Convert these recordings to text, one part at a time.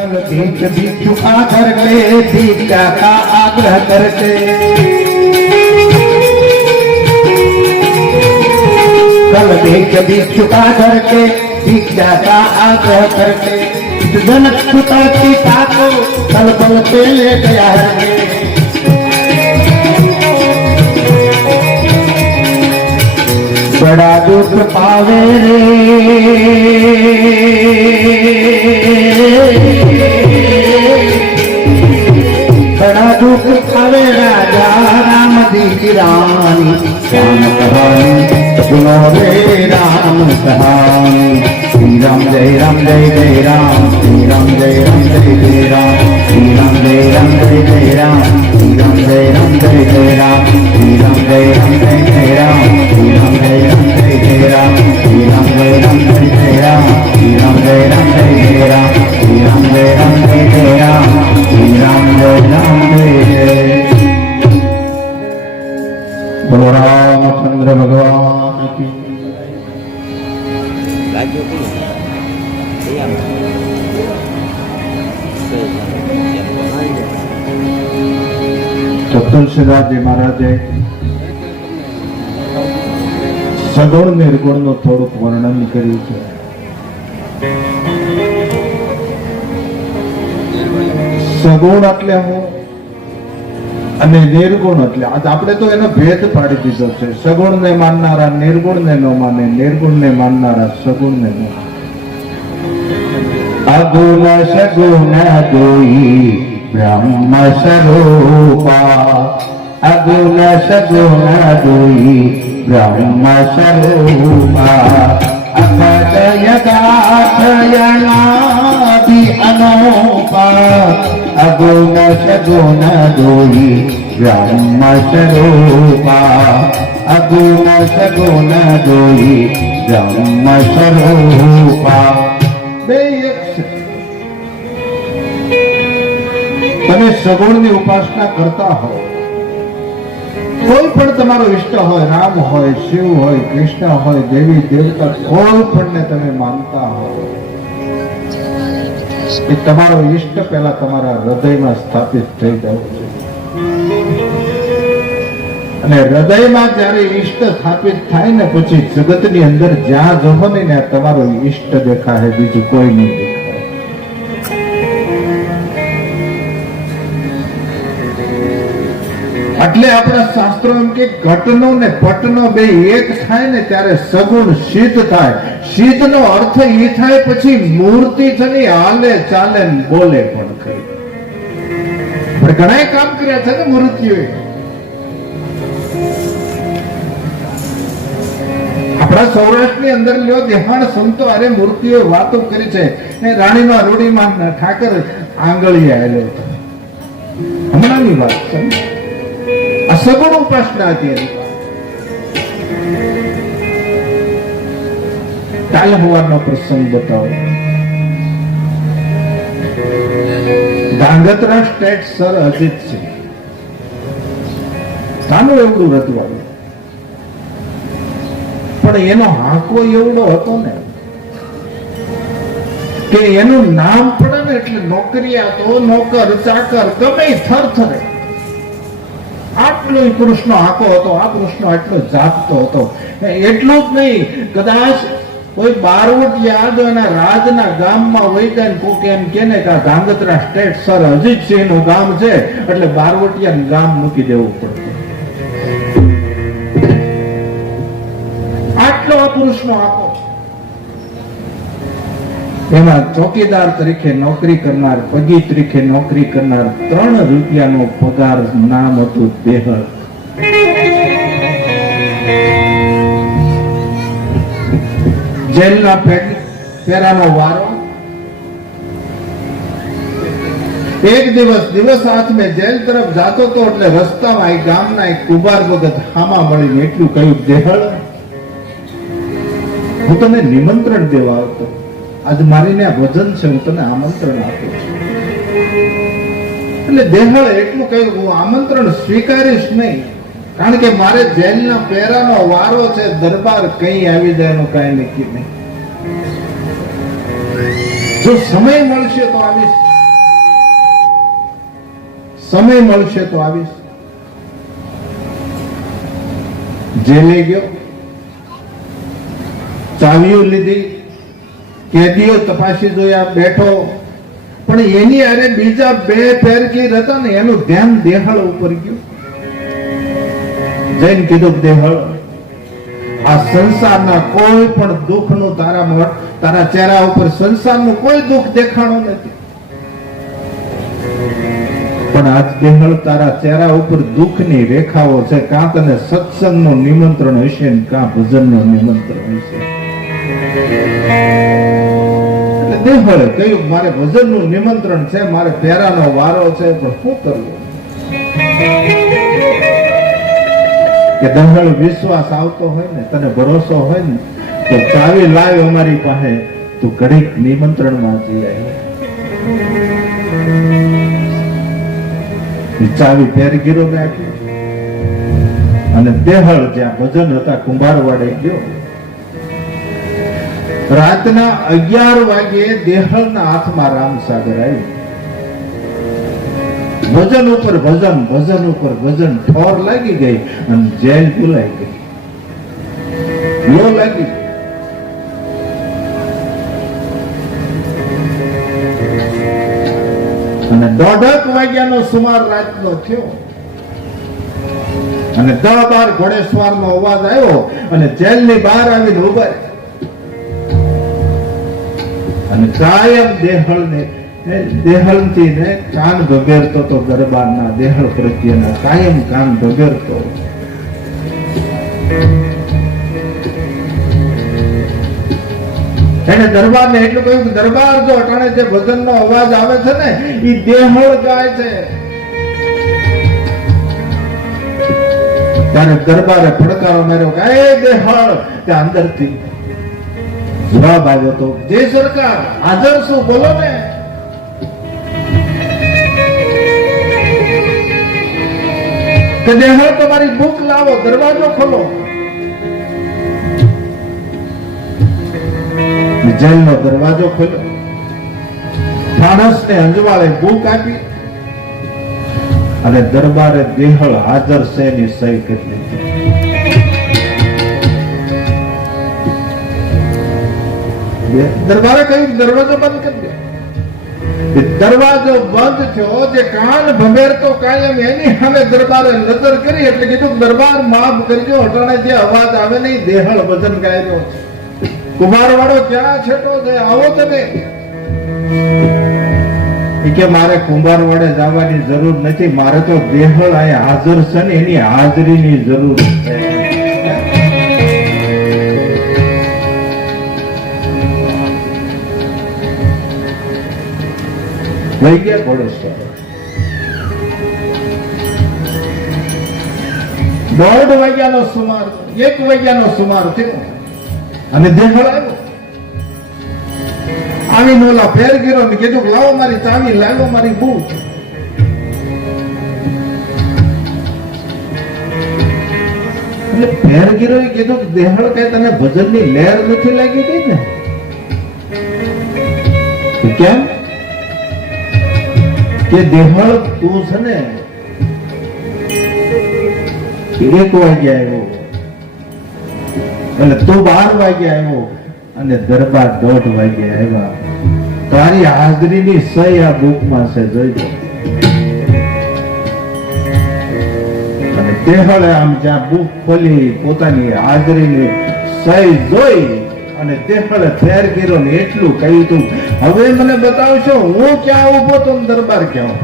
कल बीच बीच आकर के भिक्षा का आग्रह करके कल बीच बीच आकर के भिक्षा का आग्रह करके जनक सुता पिता को कल बल पे ले गया है। बड़ा दुख पावे रे बड़ा दुख पावे राजा राम दी रानी राम कहानी सुनो रे राम कहानी। श्री राम जय राम जय जय राम श्री राम जय राम जय जय राम श्री राम जय राम जय जय राम श्री राम जय राम जय जय राम श्री राम जय राम जय जय राम श्री राम जय राम जय जय राम श्री राम जय राम जय जय राम श्री राम जय राम जय जय राम श्री राम जय राम जय जय राम श्री राम जय राम जय जय। बोलो रामचंद्र भगवान की। તો તુલસીદાસજી મહારાજે સગુણ નિર્ગુણનું થોડુંક વર્ણન કર્યું છે। સગુણ એટલે હું અને નિર્ગુણ એટલે આપણે તો એનો ભેદ પાડી દીધો છે। સગુણ ને માનનારા નિર્ગુણ ને ન માને, નિર્ગુણ ને માનનારા સગુણ ને ન માને। અગુણ સગુણ દોઈ બ્રહ્મ સ્વરૂપા અગુણ સગુણ દોઈ બ્રહ્મ સ્વરૂપા અખંડ યથાર્થયનાદિ અનોપા અગુણ સગુણ દોઈ બ્રહ્મ સ્વરૂપા અગુણ સગુણ દોઈ બ્રહ્મ સ્વરૂપા। તમે સગુણની ઉપાસના કરતા હો, કોઈ પણ તમારો ઈષ્ટ હોય, રામ હોય, શિવ હોય, કૃષ્ણ હોય, દેવી દેવતા, કોઈ પણ તમે માનતા હો, એ તમારો ઈષ્ટ પહેલા તમારા હૃદયમાં સ્થાપિત થઈ જવું છે। અને હૃદયમાં જયારે ઈષ્ટ સ્થાપિત થાય ને પછી જગતની અંદર જ્યાં જવો ને તમારો ઈષ્ટ દેખાય, બીજું કોઈ નહીં દેખાય। એટલે આપણા શાસ્ત્રો એમ કે ઘટનો ને પટનો બે એક થાય ને ત્યારે સગુણ સિદ્ધ થાય। સિદ્ધ નો અર્થ એ થાય પછી મૂર્તિ થની હાલે ચાલે બોલે પણ ખરી। પણ ઘણા કામ કર્યા છે ને મૂર્તિઓએ। આપણા સૌરાષ્ટ્રની અંદર લ્યો દેહાણ સંતો અરે મૂર્તિઓ વાતો કરી છે। રાણીમાં રૂડીમાં ઠાકર આંગળીએ આવેલો હતો, હમણાંની વાત છે। આ સગુણ ઉપાસના હતી। કાલ હોવાનો પ્રસંગ બતાવો। ધાંગધ્રા સ્ટેટ સર અજીતસિંહ સાનું એવડું રજવાડું, પણ એનો હાંકો એવડો હતો ને કે એનું નામ પડે ને એટલે નોકરિયાતો, નોકર, ચાકર ગમે થરથરે। આટલો પુરુષનો આંકો હતો, આ પુરુષનો આટલો જાગતો હતો। એટલું જ નહીં, કદાચ કોઈ બારવટિયા જો એના રાજના ગામમાં હોય જાય કોક એમ કે ને કે ધાંગધ્રા સ્ટેટ સર અજીતસિંહ નું ગામ છે એટલે બારવટિયા ગામ મૂકી દેવું પડતું। આટલો આ પુરુષનો આંકો। એમાં ચોકીદાર તરીકે નોકરી કરનાર, પગી તરીકે નોકરી કરનાર, 3 રૂપિયાનો પગાર, નામ હતું દેહળ। જેલના પેરાનો વારો। એક દિવસ હાથમે જેલ તરફ જાતો તો એટલે રસ્તામાં એક ગામના એક કુંભાર ભગત હામા મળીને એટલું કહ્યું, દેહળ હું તને નિમંત્રણ દેવા આવતો, આજ મારીને આ ભજન છે, હું તને આમંત્રણ આપું છું। એટલે દેહળ એટલું કહ્યું, હું આમંત્રણ સ્વીકારીશ નહીં, કારણ કે મારે જેલના પેરાનો વારો છે, દરબાર કઈ આવી જાય એનું કઈ નક્કી નહીં। જો સમય મળશે તો આવીશ। સમય મળશે તો આવીશ. જેલે ગયો, ચાવીઓ લીધી, કેદીઓ તપાસી જોયા, બેઠો. પણ એની અરે બીજા બે ફેરગીર હતા ને, એનું ધ્યાન દેહળ ઉપર ગયું. જઈને કીધું, દેહળ, આ સંસારના કોઈ પણ દુઃખનું તારા ચહેરા ઉપર સંસારનું કોઈ દુઃખ દેખાણું નથી. પણ આજ દેહળ તારા ચહેરા ઉપર દુઃખની રેખાઓ છે. કાં તને સત્સંગનું નિમંત્રણ હશે ને કાં ભજનનું નિમંત્રણ હશે. દેહળે કહ્યું, મારે ભજનનું નિમંત્રણ છે, મારે ફેરાનો વારો છે, પણ શું કરવું? કે દહળ વિશ્વાસ આવતો હોય ને, તને ભરોસો હોય ને, તો ચાવી લાવ અમારી પાસે, તું ઘડીક નિમંત્રણમાં જઈ આવી. ચાવી ફેરગીરોને આપી અને દેહળ જ્યાં ભજન હતા કુંભારવાડે ગયો. રાતના 11 વાગ્યે દેહળના હાથમાં રામસાગર આવ્યું. ભજન ઉપર ભજન, ભજન ઉપર ભજન, ઠોર લાગી ગઈ અને જેલ ભૂલાઈ ગઈ, લો લાગી. અને 1:30 વાગ્યાનો સુમાર રાતનો થયો અને 10-12 ઘોડેસવારનો અવાજ આવ્યો અને જેલની બહાર આવીને ઉભા. અને કાયમ દેહળથી ને કાન ભગેરતો તો દરબારના દેહળ પ્રત્યેના કાયમ કાન ભગેરતો. એને દરબારને એટલું કહ્યું કે દરબાર, જો અટાણે જે ભજનનો અવાજ આવે છે ને, એ દેહળ ગાય છે. ત્યારે દરબારે ફડકારો માર્યો કે એ દેહળ. ત્યાં અંદરથી જવાબ આવ્યો તો, જે સરકાર હાજર શું, બોલો ને. કે દેહળ, તમારી ભૂખ લાવો, દરવાજો ખોલો. જેલનો દરવાજો ખોલ્યો, માણસને અંજવાળે ભૂખ આપી અને દરબારે દેહળ હાજર છે ની સહી કરી દીધી. દરબારે કહ્યું, દરવાજો બંધ કરી દે. દરવાજો બંધ થયો. જે કાન ભંભેરતો કાયમ એની સામે દરબારે નજર કરી એટલે કીધું, દરબાર માફ કરજો, અટાણે જે અવાજ આવે નહીં, દેહળ ભજન ગાય રહ્યો છે. કુંભારવાડો ક્યાં છેટો છે, આવો તમે. કે મારે કુંભારવાડે જવાની જરૂર નથી, મારે તો દેહળ અહીંયા હાજર છે ને એની હાજરીની જરૂર છે. લઈ ગયા ઘોડેશ્વર. 1:30 વાગ્યાનો સુમાર, 1 વાગ્યાનો સુમાર થયો અને દેહળ આવ્યો. આવીને ઓલા ફેરગીરો ને કીધું, લાવો મારી ચાવી, લાવો મારી બૂટ. એટલે ફેરગીરોએ કીધું કે દેહળ, કઈ તને ભજનની લહેર નથી લાગી ગઈ ને? કેમ? કે દેહળ, તું છે ને 1 વાગે આવ્યો એટલે તું 12 વાગે આવ્યો અને દરબાર 1:30 વાગે આવ્યા. તારી હાજરીની સહી આ બુકમાં છે, જોઈ. અને દેહળે આમ જ્યાં બુક ખોલી પોતાની હાજરીની સહી જોઈ અને દેહળે ફેરગીરો ને એટલું કહ્યું, તું હવે મને બતાવશો હું ક્યાં ઉભો તો દરબાર ક્યાં?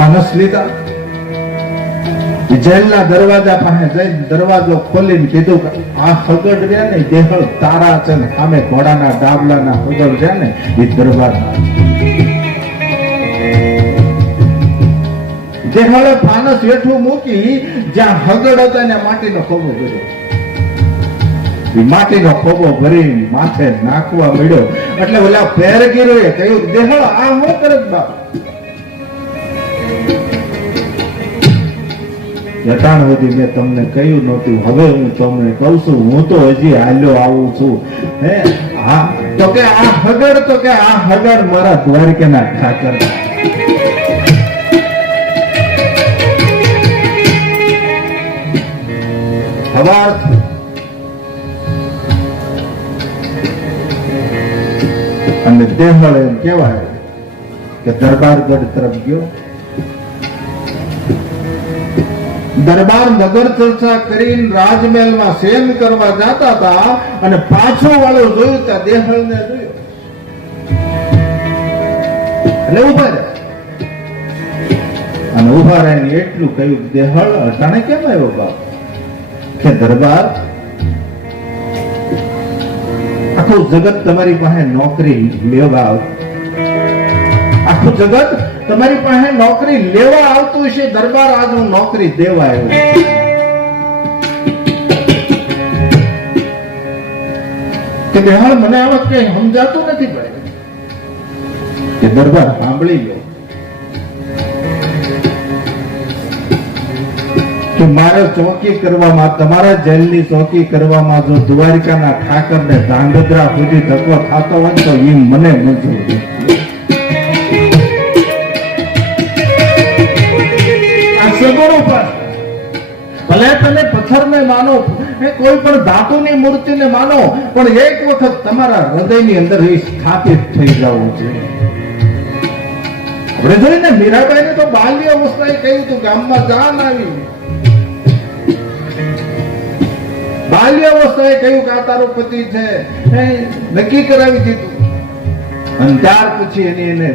ફાનસ લીધા, જેલના દરવાજા પાસે જઈ દરવાજો ખોલીને કીધું, આ હગડ રહ્યા ને દેહળ તારા છે ને, સામે ઘોડાના ડાબલાના હગડ રહ્યા ને એ દરવાજા. દેહળે ફાનસ હેઠું મૂકી જ્યાં હગડ હતા ને માટીનો ખોબો ભર્યો. માટીનો ખોબો ભરી માથે નાખવા મળ્યો એટલે ઓલા ફેરગીરોએ કહ્યું, દેહળ આ હું કરે બાપ? જટાણ સુધી મેં તમને કહ્યું નહોતું, હવે હું તમને કહું છું, હું તો હજી હાલ્યો આવું છું. હે હા તો કે આ હગડ, તો કે આ હગડ મારા દ્વારકાના ઠાકર. હવાર અને દેહળ એમ કહેવાય કે દરબારગઢ તરફ ગયો. દરબાર નગર ચર્ચા કરીને રાજમહેલમાં શેન કરવા જતા હતા અને પાછો વાળો જોયું ત્યાં દેહળ ને જોયો એટલે ઉભા રહ્યા અને ઉભા રહીને એટલું કહ્યું, દેહળ અટાણે કેમ આવ્યો બાપ? કે દરબાર, આખું જગત તમારી પાસે નોકરી લેવા, આખું જગત તમારી પાસે નોકરી લેવા આવતું છે. દરબાર, આજ હું નોકરી દેવા આવ્યો. કે દેહાળ, મને આ વખતે સમજાતું નથી ભાઈ. કે દરબાર સાંભળી લો કે મારે ચોકી કરવામાં, તમારા જેલની ચોકી કરવામાં જો દ્વારકાના ઠાકરને ધાંગધ્રા સુધી ધક્કો થતો હોય તો એ મને મંજૂર છે. ભલે તમે પથ્થરને માનો, કોઈ પણ ધાતુની મૂર્તિને માનો, પણ એક વખત તમારા હૃદયની અંદર એ સ્થાપિત થઈ જવું જોઈએ. આપણે જોઈને મીરાબાઈને તો બાલ્ય અવસ્થાએ કહ્યું હતું, ગામમાં જાન આવી. બાલ્ય અવસ્થાએ કહ્યું કે આ તારો પતિ છે, નક્કી કરાવી દીધું. અને ત્યાર પછી એને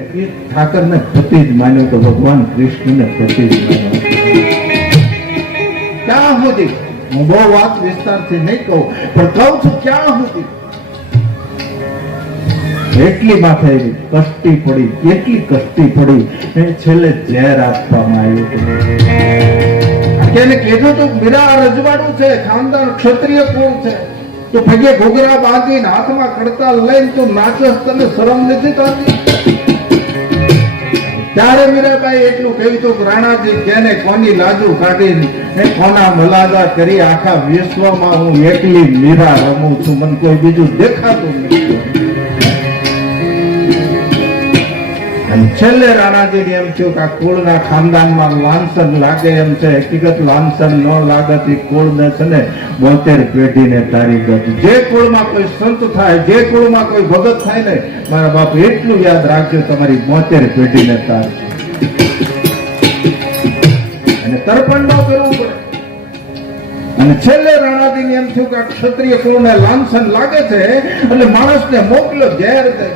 ઠાકરને પતિ જ માન્યો, તો ભગવાન કૃષ્ણને પતિ જ માન્યો. ક્યાં સુધી? હું બહુ વાત વિસ્તારથી નહીં કહું, પણ કહું છું ક્યાં સુધી. એટલી માથે કષ્ટી પડી, એટલી કષ્ટી પડી, છેલ્લે ઝેર આપવામાં આવ્યું. એને કીધું તું, મીરા રજવાડું છે, ખાનદાન ક્ષત્રિય કુળ છે, તો પગે ઘૂઘરા બાંધીને હાથમાં કડતાલ લઈને તું નાચસ, તને શરમ નથી થતી? ત્યારે મીરાબાઈ એટલું કહ્યું હતું, રાણાજી કેને કોની લાજુ કાઢી, કોના મલાજા કરી, આખા વિશ્વમાં હું એકલી મીરા રમું છું, મને કોઈ બીજું દેખાતું નથી. છેલ્લે રાણાજી એમ થયું કે આ કુળના ખાનદાનમાં લાંછન લાગે એમ છે. હકીકત લાંછન ન લાગત એ કુળને છે ને 72 પેઢીને તારી ગત. જે કુળમાં કોઈ સંત થાય, જે કુળમાં કોઈ ભગત થાય ને, મારા બાપ એટલું યાદ રાખજો, તમારી 72 પેઢીને તાર. અને તર્પણ ન કરવું પડે. અને છેલ્લે રાણાજીને એમ થયું કે આ ક્ષત્રિય કુળને લાંછન લાગે છે, એટલે માણસને મોકલો ઝેર દે.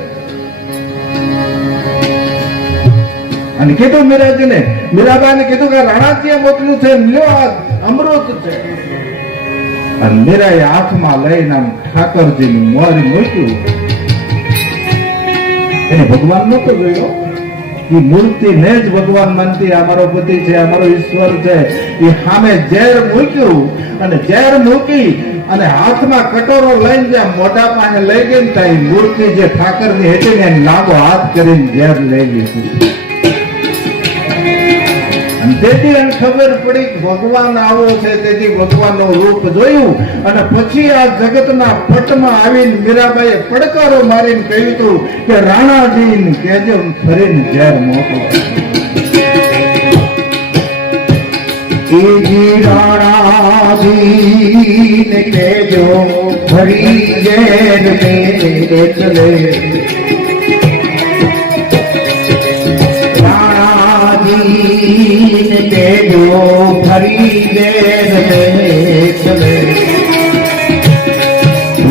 અને કીધું મીરાજીને, મીરાબાઈને કીધું કે રાણાજીએ મોકલ્યું છે, લ્યો આ અમૃત છે. અને મીરાએ હાથમાં લઈને આમ ઠાકરજીની મોરી મૂક્યું. એને ભગવાન નતો જોયો, એ મૂર્તિને જ ભગવાન માનતી, અમારો પતિ છે, અમારો ઈશ્વર છે. એ સામે ઝેર મૂક્યું અને ઝેર મૂકી અને હાથમાં કટોરો લઈને જ્યાં મોઢા પાસે લઈ ગઈ ને ત્યાં મૂર્તિ જે ઠાકરની હતી ને લાંબો હાથ કરીને ઝેર લઈ લીધું. તેથી એને ખબર પડી કે ભગવાન આવો છે, તેથી ભગવાનનું રૂપ જોયું. અને પછી આ જગતના પટમાં આવીને મીરાબાઈએ પડકારો મારીને કહ્યું હતું કે રાણાજીને કહેજો ફરીને ઝેર મોકલો. રાણાજીને કહેજો ફરી ઝેર મોકલે. ફરી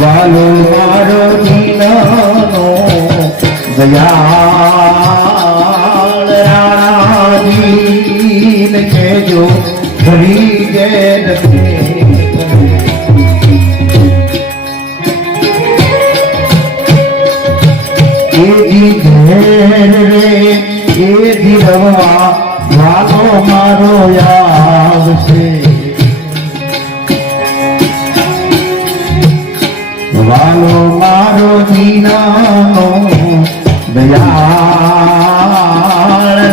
વાલો મારો જીનાનો દયાળ રાણાજીને કહેજો ફરી ઝેર રે એ ધીરવા વાલો મારો આવશે. વાલો મારો જીનાનો દયાળ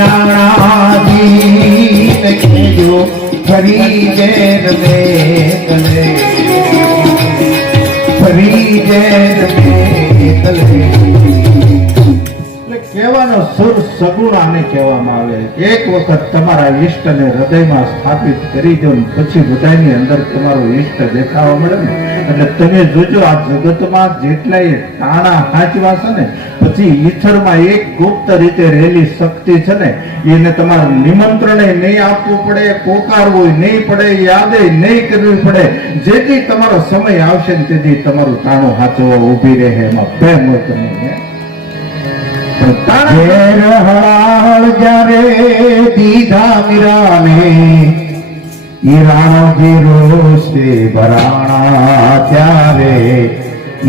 રાણાજીને કહેજો ફરી જેર દે તલે ફરી જેર દે તલે કહેવાનો સુર સગુણ આને કહેવામાં આવે. એક વખત તમારા ઈષ્ટને હૃદયમાં સ્થાપિત કરી દો પછી બધાની અંદર તમારો ઈષ્ટ દેખાવા મળે ને એટલે તમે જોજો આ જગતમાં જેટલાય ટાણા હાચવા છે ને પછી ઈથરમાં એક ગુપ્ત રીતે રહેલી શક્તિ છે ને એને તમારે નિમંત્રણ નહીં આપવું પડે, પોકારવું નહીં પડે, યાદે નહીં કરવી પડે. જેથી તમારો સમય આવશે ને તેથી તમારું ટાણું હાચવા ઊભી રહે એમાં પ્રેમ હોય તમે. જ્યારે દીધા મીરાને ઈરાણોજી રોષે ભરાણા ત્યારે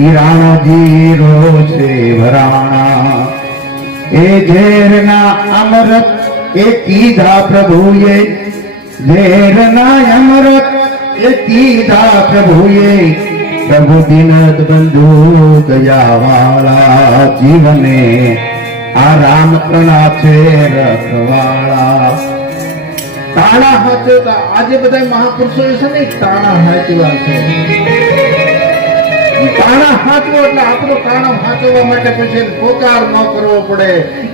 ઈરાણોજી રોષે ભરાણા એ ઝેરના અમૃત એ કીધા પ્રભુએ ઝેરના અમૃત એ કીધા પ્રભુએ પ્રભુ દિનદ બંધુ દયાવાળા જીવને આ રામ પ્રણા છે રખવાળા. તાણા હાચવતા આજે બધા મહાપુરુષો છે ને તાણા હાચવા છે. તાણા હાચવો એટલે આપણો તાણો હાચવવા માટે પછી પોકાર ન કરવો પડે,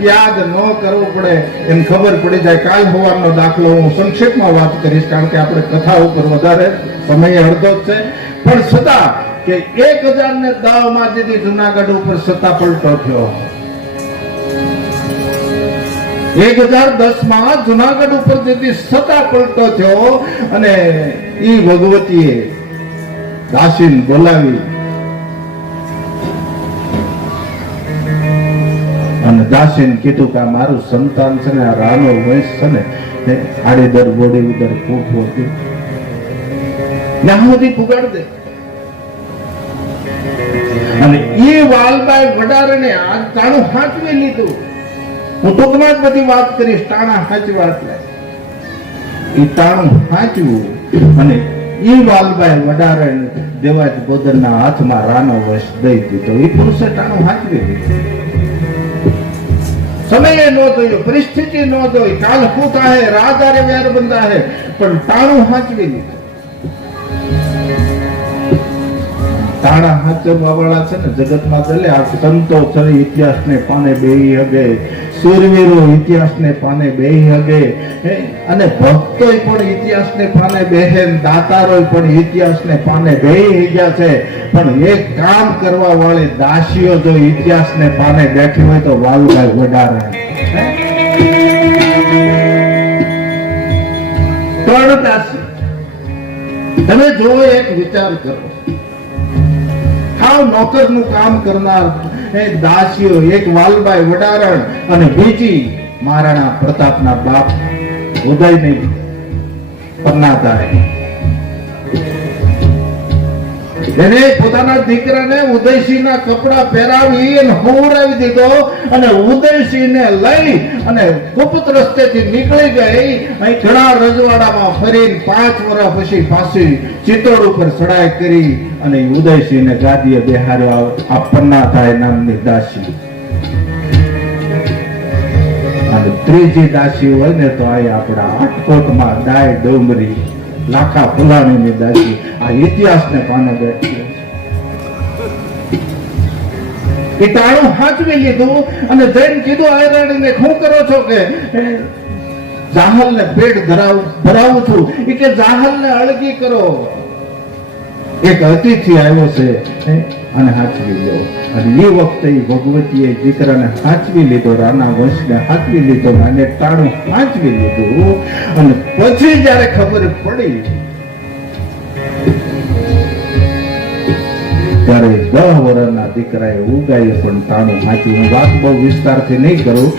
યાદ ન કરવો પડે, એમ ખબર પડી જાય. કાલ સવારનો દાખલો હું સંક્ષેપમાં વાત કરીશ કારણ કે આપણે કથા ઉપર વધારે સમય અડધો જ છે. પણ છતાં કે 1010 માં જેથી જુનાગઢ ઉપર સત્તા પલટો થયો. 1010 માં જુનાગઢ ઉપર જેથી સત્તા પલટો થયો અને ઈ ભગવતીએ દાસીને બોલાવી અને દાસીને કીધું કે મારું સંતાન છે ને આ રાનો વંશ છે ને આડી દર બોડી ઉદર ખૂબ હતી સુધી પુગાડ દે. અને એ વાલબાઈ વડારને આ તાણું હાચવી લીધું. હું ટૂંકમાં જ બધી વાત કરીશ. ટાણા હાચવા એટલે એ તાણું હાચવું અને એ વાલબાઈ વડારે દેવાજ બોદરના હાથમાં રાનો વંશ દઈ દીધો. એ પુરુષે ટાણું હાચવી લીધું. સમય ન જોયો, પરિસ્થિતિ ન જોઈ, કાલ શું થાય, રાજારે વ્યાર બંધા હે, પણ ટાણું હાચવી લીધું. તાણા હાચવવા વાળા છે ને જગતમાં ચાલે. આ સંતો છે ઇતિહાસને પાને બેહી હગે, સુરવીરો ઇતિહાસને પાને બેહી હગે અને ભક્તોય પણ ઇતિહાસને પાને બેહે, દાતારોય પણ ઇતિહાસને પાને બેહી ગયા છે. પણ એક કામ કરવા વાળી દાસીઓ જો ઇતિહાસને પાને બેઠી હોય તો વાલુભાઈ વડારે ત્રણ દાસી. તમે જો એક વિચાર કરો, નોકર નું કામ કરનાર દાસીઓ, એક વાલબાઈ વડારણ અને બીજી મહારાણા પ્રતાપના બાપ ઉદયની પરનાતા. એને પોતાના દીકરાને ઉદયસિંહના કપડા પહેરાવી અને હોવરાવી દીધો અને ઉદયસિંહને લઈ અને ગુપ્ત રસ્તેથી નીકળી ગઈ. અહીં ઘણા રજવાડામાં ફરીને 5 વર્ષ પછી પાછી ચિત્તોડ ઉપર ચડાઈ કરી અને ઉદયસિંહને ગાદીએ બેહાર્યો. આ પન્નાથાય નામની દાસી. અને ત્રીજી દાસી હોય ને તો આ આપણા આટકોટમાં ડાય ડોંગરી લાખા ફુલાણીની દાસી. આ ઇતિહાસને પાને બેઠી એ તાણું હાચવી લીધું અને જઈને કીધું આયરાણીને શું કરો છો કે જાહલને પેટ ભરાવું છું. એ કે જાહલને અળગી કરો. એક અતિથિ આવ્યો છે અને હાચવી લો. અને એ વખતે ભગવતીએ દીકરાને હાચવી લીધો, રાના વંશને હાચવી લીધો અને ટાણું હાચવી લીધું. અને પછી જયારે ખબર પડી ત્યારે 10 વર્ષના દીકરાએ ઉગાઈએ પણ ટાણું હાચ્યું. હું વાત બહુ વિસ્તારથી નહીં કરું.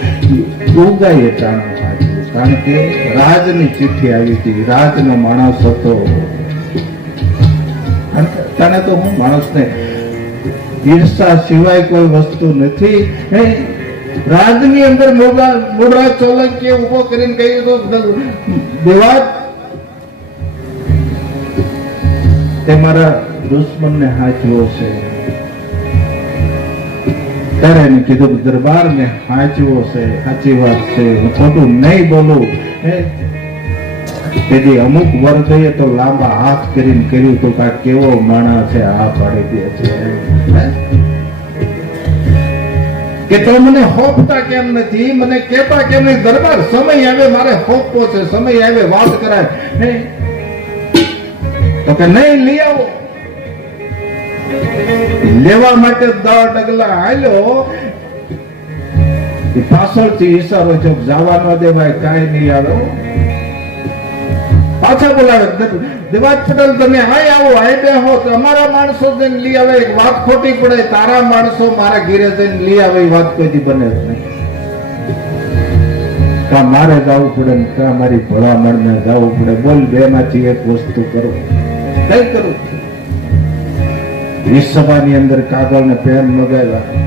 ઉગાઈએ ટાણું હાચ્યું કારણ કે રાજની ચિઠ્ઠી આવી હતી. રાજનો માણસ હતો. તને તો હું માણસને ઈર્ષા સિવાય કોઈ વસ્તુ નથી. રાજની અંદર મોડા ચોલંકી ઉભો કરીને કહ્યું તો દેવાજ તે મારા દુશ્મનને હાચવો છે. ત્યારે એને કીધું દરબારને હાચવો છે, સાચી વાત છે, હું ખોટું નહીં બોલું. તેથી અમુક વર જોઈએ તો લાંબા હાથ કરીને કર્યું તો કા કેવો માણસ છે આ પાડી દે છે કે તો મને હોપતા કેમ નથી, મને કેતા કેમ નહીં? દરબાર સમય આવે મારે હોપવો છે, સમય આવે વાત કરાય તો કે નહીં લઈ આવો. લેવા માટે 10 ડગલા હાલ્યો, પાછળથી ઈશારો છે જવા ન દેવાય, કાંઈ નહીં આવે. પાછા બોલાવે, દેવાજ પટેલ તમે હાય આવો, હાય બેહો. અમારા માણસો જઈને લઈ આવે, એક વાત ખોટી પડે, તારા માણસો મારા ઘરે જઈને લઈ આવે એ વાત કોઈથી બને જ નહીં. કા મારે જવું પડે ને કા મારી ભલામણ ને જવું પડે. બોલ બે માંથી એક વસ્તુ કરો, કઈ કરું? ઈ સભાની અંદર કાગળ ને પેન મગાવ્યા,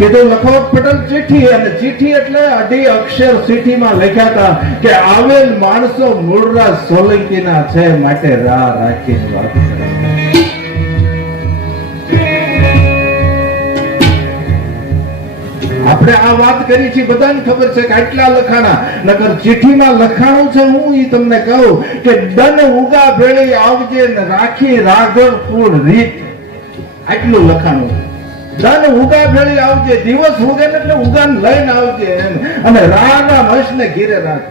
કીધું લખો પટેલ ચિઠ્ઠી. અને ચિઠ્ઠી એટલે 2.5 અક્ષર ચિઠ્ઠીમાં લખ્યા હતા કે આવેલ માણસો મૂળરાજ સોલંકી ના છે, માટે રાહ રાખીને વાત કરે. આપણે આ વાત કરી છે, બધાને ખબર છે કે આટલા લખાણા, નકર ચિઠ્ઠીમાં લખાણું છે. હું ઈ તમને કહું કે દન ઉગા ભેળી આવજે ને રાખી રાઘવ કુળ રીત, આટલું લખાણું. ધન ઉગા ભેળી આવજે, દિવસ ઉગે ને એટલે ઉગાન લઈને આવજે એમ, અને રાના મસ ને ઘીરે રાખ.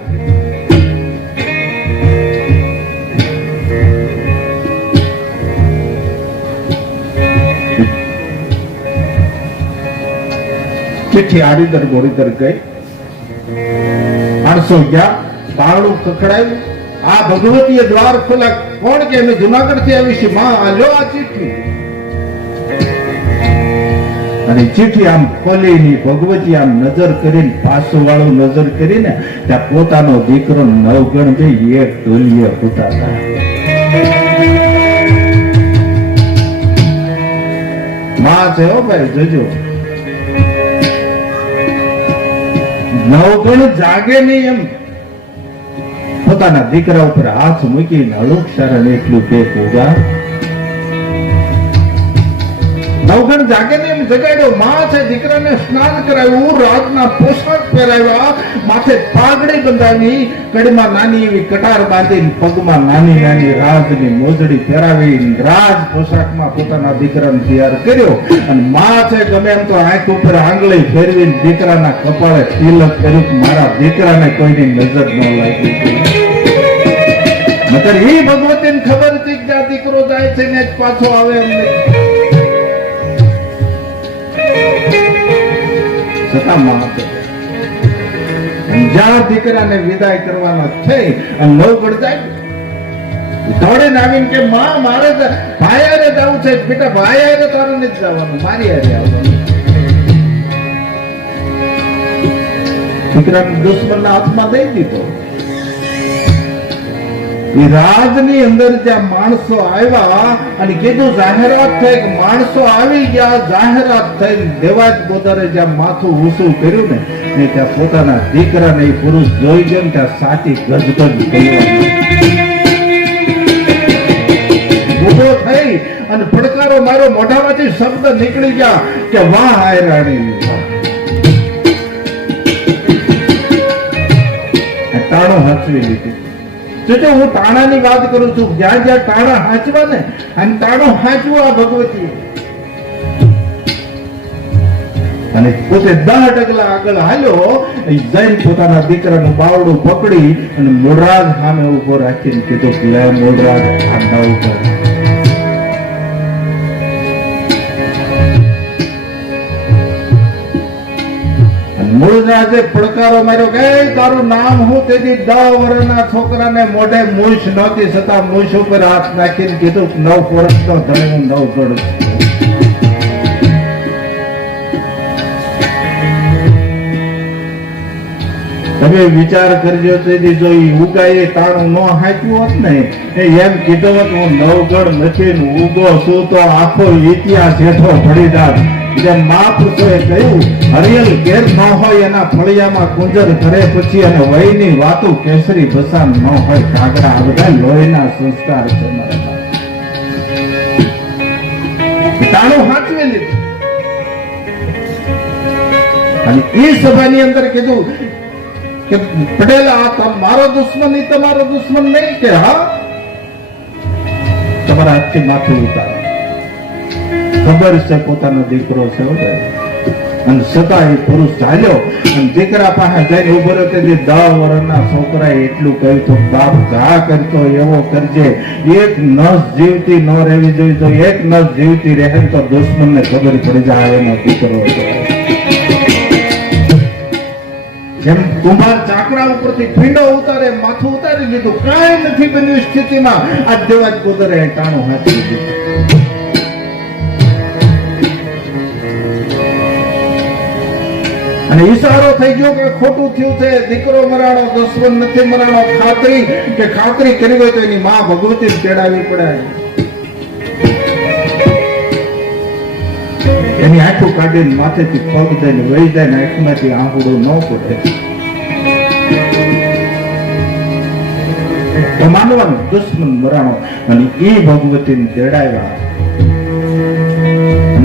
ચિઠ્ઠી આડીદર ગોળીદર ગઈ, માણસો ગયા, બારણું ખખડાયું. આ ભગવતીએ દ્વાર ખોલા. કોણ કે અમે જુનાગઢ થી આવી છીએ. માં આ લો આ ચિઠ્ઠી. અને ચિઠ્ઠી આમ ખોલીની ભગવતી આમ નજર કરીને, પાસો વાળું નજર કરીને ત્યાં પોતાનો દીકરો નવગણ જઈ એક ઢોલીએ ફૂટાતા. માં છે હો ભાઈ, જોજો નવગણ જાગે નહીં એમ પોતાના દીકરા ઉપર હાથ મૂકીને હળુક શરણ એટલું બે પૂજા. નવગણ જાગે ને એમ જગાડ્યો. માં છે, દીકરાને સ્નાન કરાવ્યું, રાજના પોશાક પહેરાવ્યા, માથે પાઘડી બંધાવી, કડીમાં નાની એવી કટાર બાંધી, પગમાં નાની નાની રાજની મોજડી ફેરાવી, રાજ પોશાકમાં પોતાના દીકરાને તૈયાર કર્યો. અને માં છે ગમે એમ તો આંખ ઉપર આંગળી ફેરવીને દીકરાના કપાળે તિલક કર્યું, મારા દીકરાને કોઈની નજર ન લાગી. મતલબ એ ભગવતીને ખબર હતી કે આ દીકરો જાય છે ને પાછો આવે એમ નહીં. જ્યાં દીકરાને વિદાય કરવાના થઈ અને નવગઢ જાય, દોડીને આવીને કે માં મારે ભાઈ હારે જવું છે. બેટા ભાઈ હારે તારે નથી જવાનું, મારી હારે આવવાનું. દીકરાને દુશ્મનના હાથમાં દઈ દીધો. એ રાજની અંદર જ્યાં માણસો આવ્યા અને કીધું જાહેરાત થઈ કે માણસો આવી ગયા, જાહેરાત થઈ. દેવાજ બોદારે જ્યાં માથું ઊંચું કર્યું ને ત્યાં પોતાના દીકરાને એ પુરુષ જોઈ ગયો ને ત્યાં સાચી ગજગજ ઉભો થઈ અને પડકારો મારો. મોઢામાંથી શબ્દ નીકળી ગયા કે વાહ હાય રાણી. તાણો હાચવી લીધું. હું તાણાની વાત કરું છું, જ્યાં જ્યાં તાણા હાંચવા ને, અને તાણો હાંચવો આ ભગવતી. અને પોતે 10 ડગલા આગળ હાલ્યો, જઈને પોતાના દીકરાનું બાવડું પકડી અને મોડરાજ સામે ઉભો રાખીને કીધું લે મોડરાજ આંધા ઉભો. મૂળરાજે પડકારો માર્યો કે તારું નામ હું? તેથી 10 વર્ષના છોકરાને મોઢે મૂછ નહોતી, છતાં મૂછ ઉપર હાથ નાખીને કીધું 9 વર્ષનો ધણી હું નવગઢ. તમે વિચાર કરજો, તેથી જો ઉગાએ તાણું ન હાંચ્યું હોત ને, એમ કીધું હોત હું નવગઢ નથી ને ઉગો છું, તો આખો ઇતિહાસ હેઠો પડી જાત. જેમ મહાપુરુષોએ કહ્યું, હરિયલ ઘેર ન હોય એના ફળિયામાં કુંજર કરે પછી, અને વયની વાતો કેસરી બસાન ન હોય કાગડા. આ બધા લોહીના સંસ્કાર છે. તાણું હાંચવી લીધું. અને એ સભાની અંદર કીધું કે પટેલ આ મારો દુશ્મન એ તમારો દુશ્મન નહીં, કે હા તમારા હાથથી માથું ઉતારો. ખબર છે પોતાનો દીકરો છે અને છતાં એ પુરુષ ચાલ્યો અને દીકરા પાસે જઈને ઉભો રહ્યો. તે 10 વર્ષના છોકરાએ એટલું કહ્યું તો બાપ જા કરતો એવો કરજે, એક નસ જીવતી ન રહેવી જોઈએ, તો એક નસ જીવતી રહે તો દુશ્મનને ખબર પડી જાય એનો દીકરો હતો. જેમ કુંભાર ચાકડા ઉપરથી પીંડો ઉતારે, માથું ઉતારી લીધું, કાંઈ નથી બન્યું સ્થિતિમાં આ દેવાજ ગોદરે ટાણું હાચવી દીધું. અને ઈશારો થઈ ગયો કે ખોટું થયું છે, દીકરો મરાણો, દુશ્મન નથી મરાણો. ખાતરી કે ખાતરી કરી હોય તો એની માં ભગવતી તેડાવી પડે. એની આંખું કાઢીને માથેથી પગ દઈને વહી જાય ને આંખમાંથી આંખુડું ન પડે તો માનવાનું દુશ્મન મરાણો. અને એ ભગવતીને તેડાવ્યા.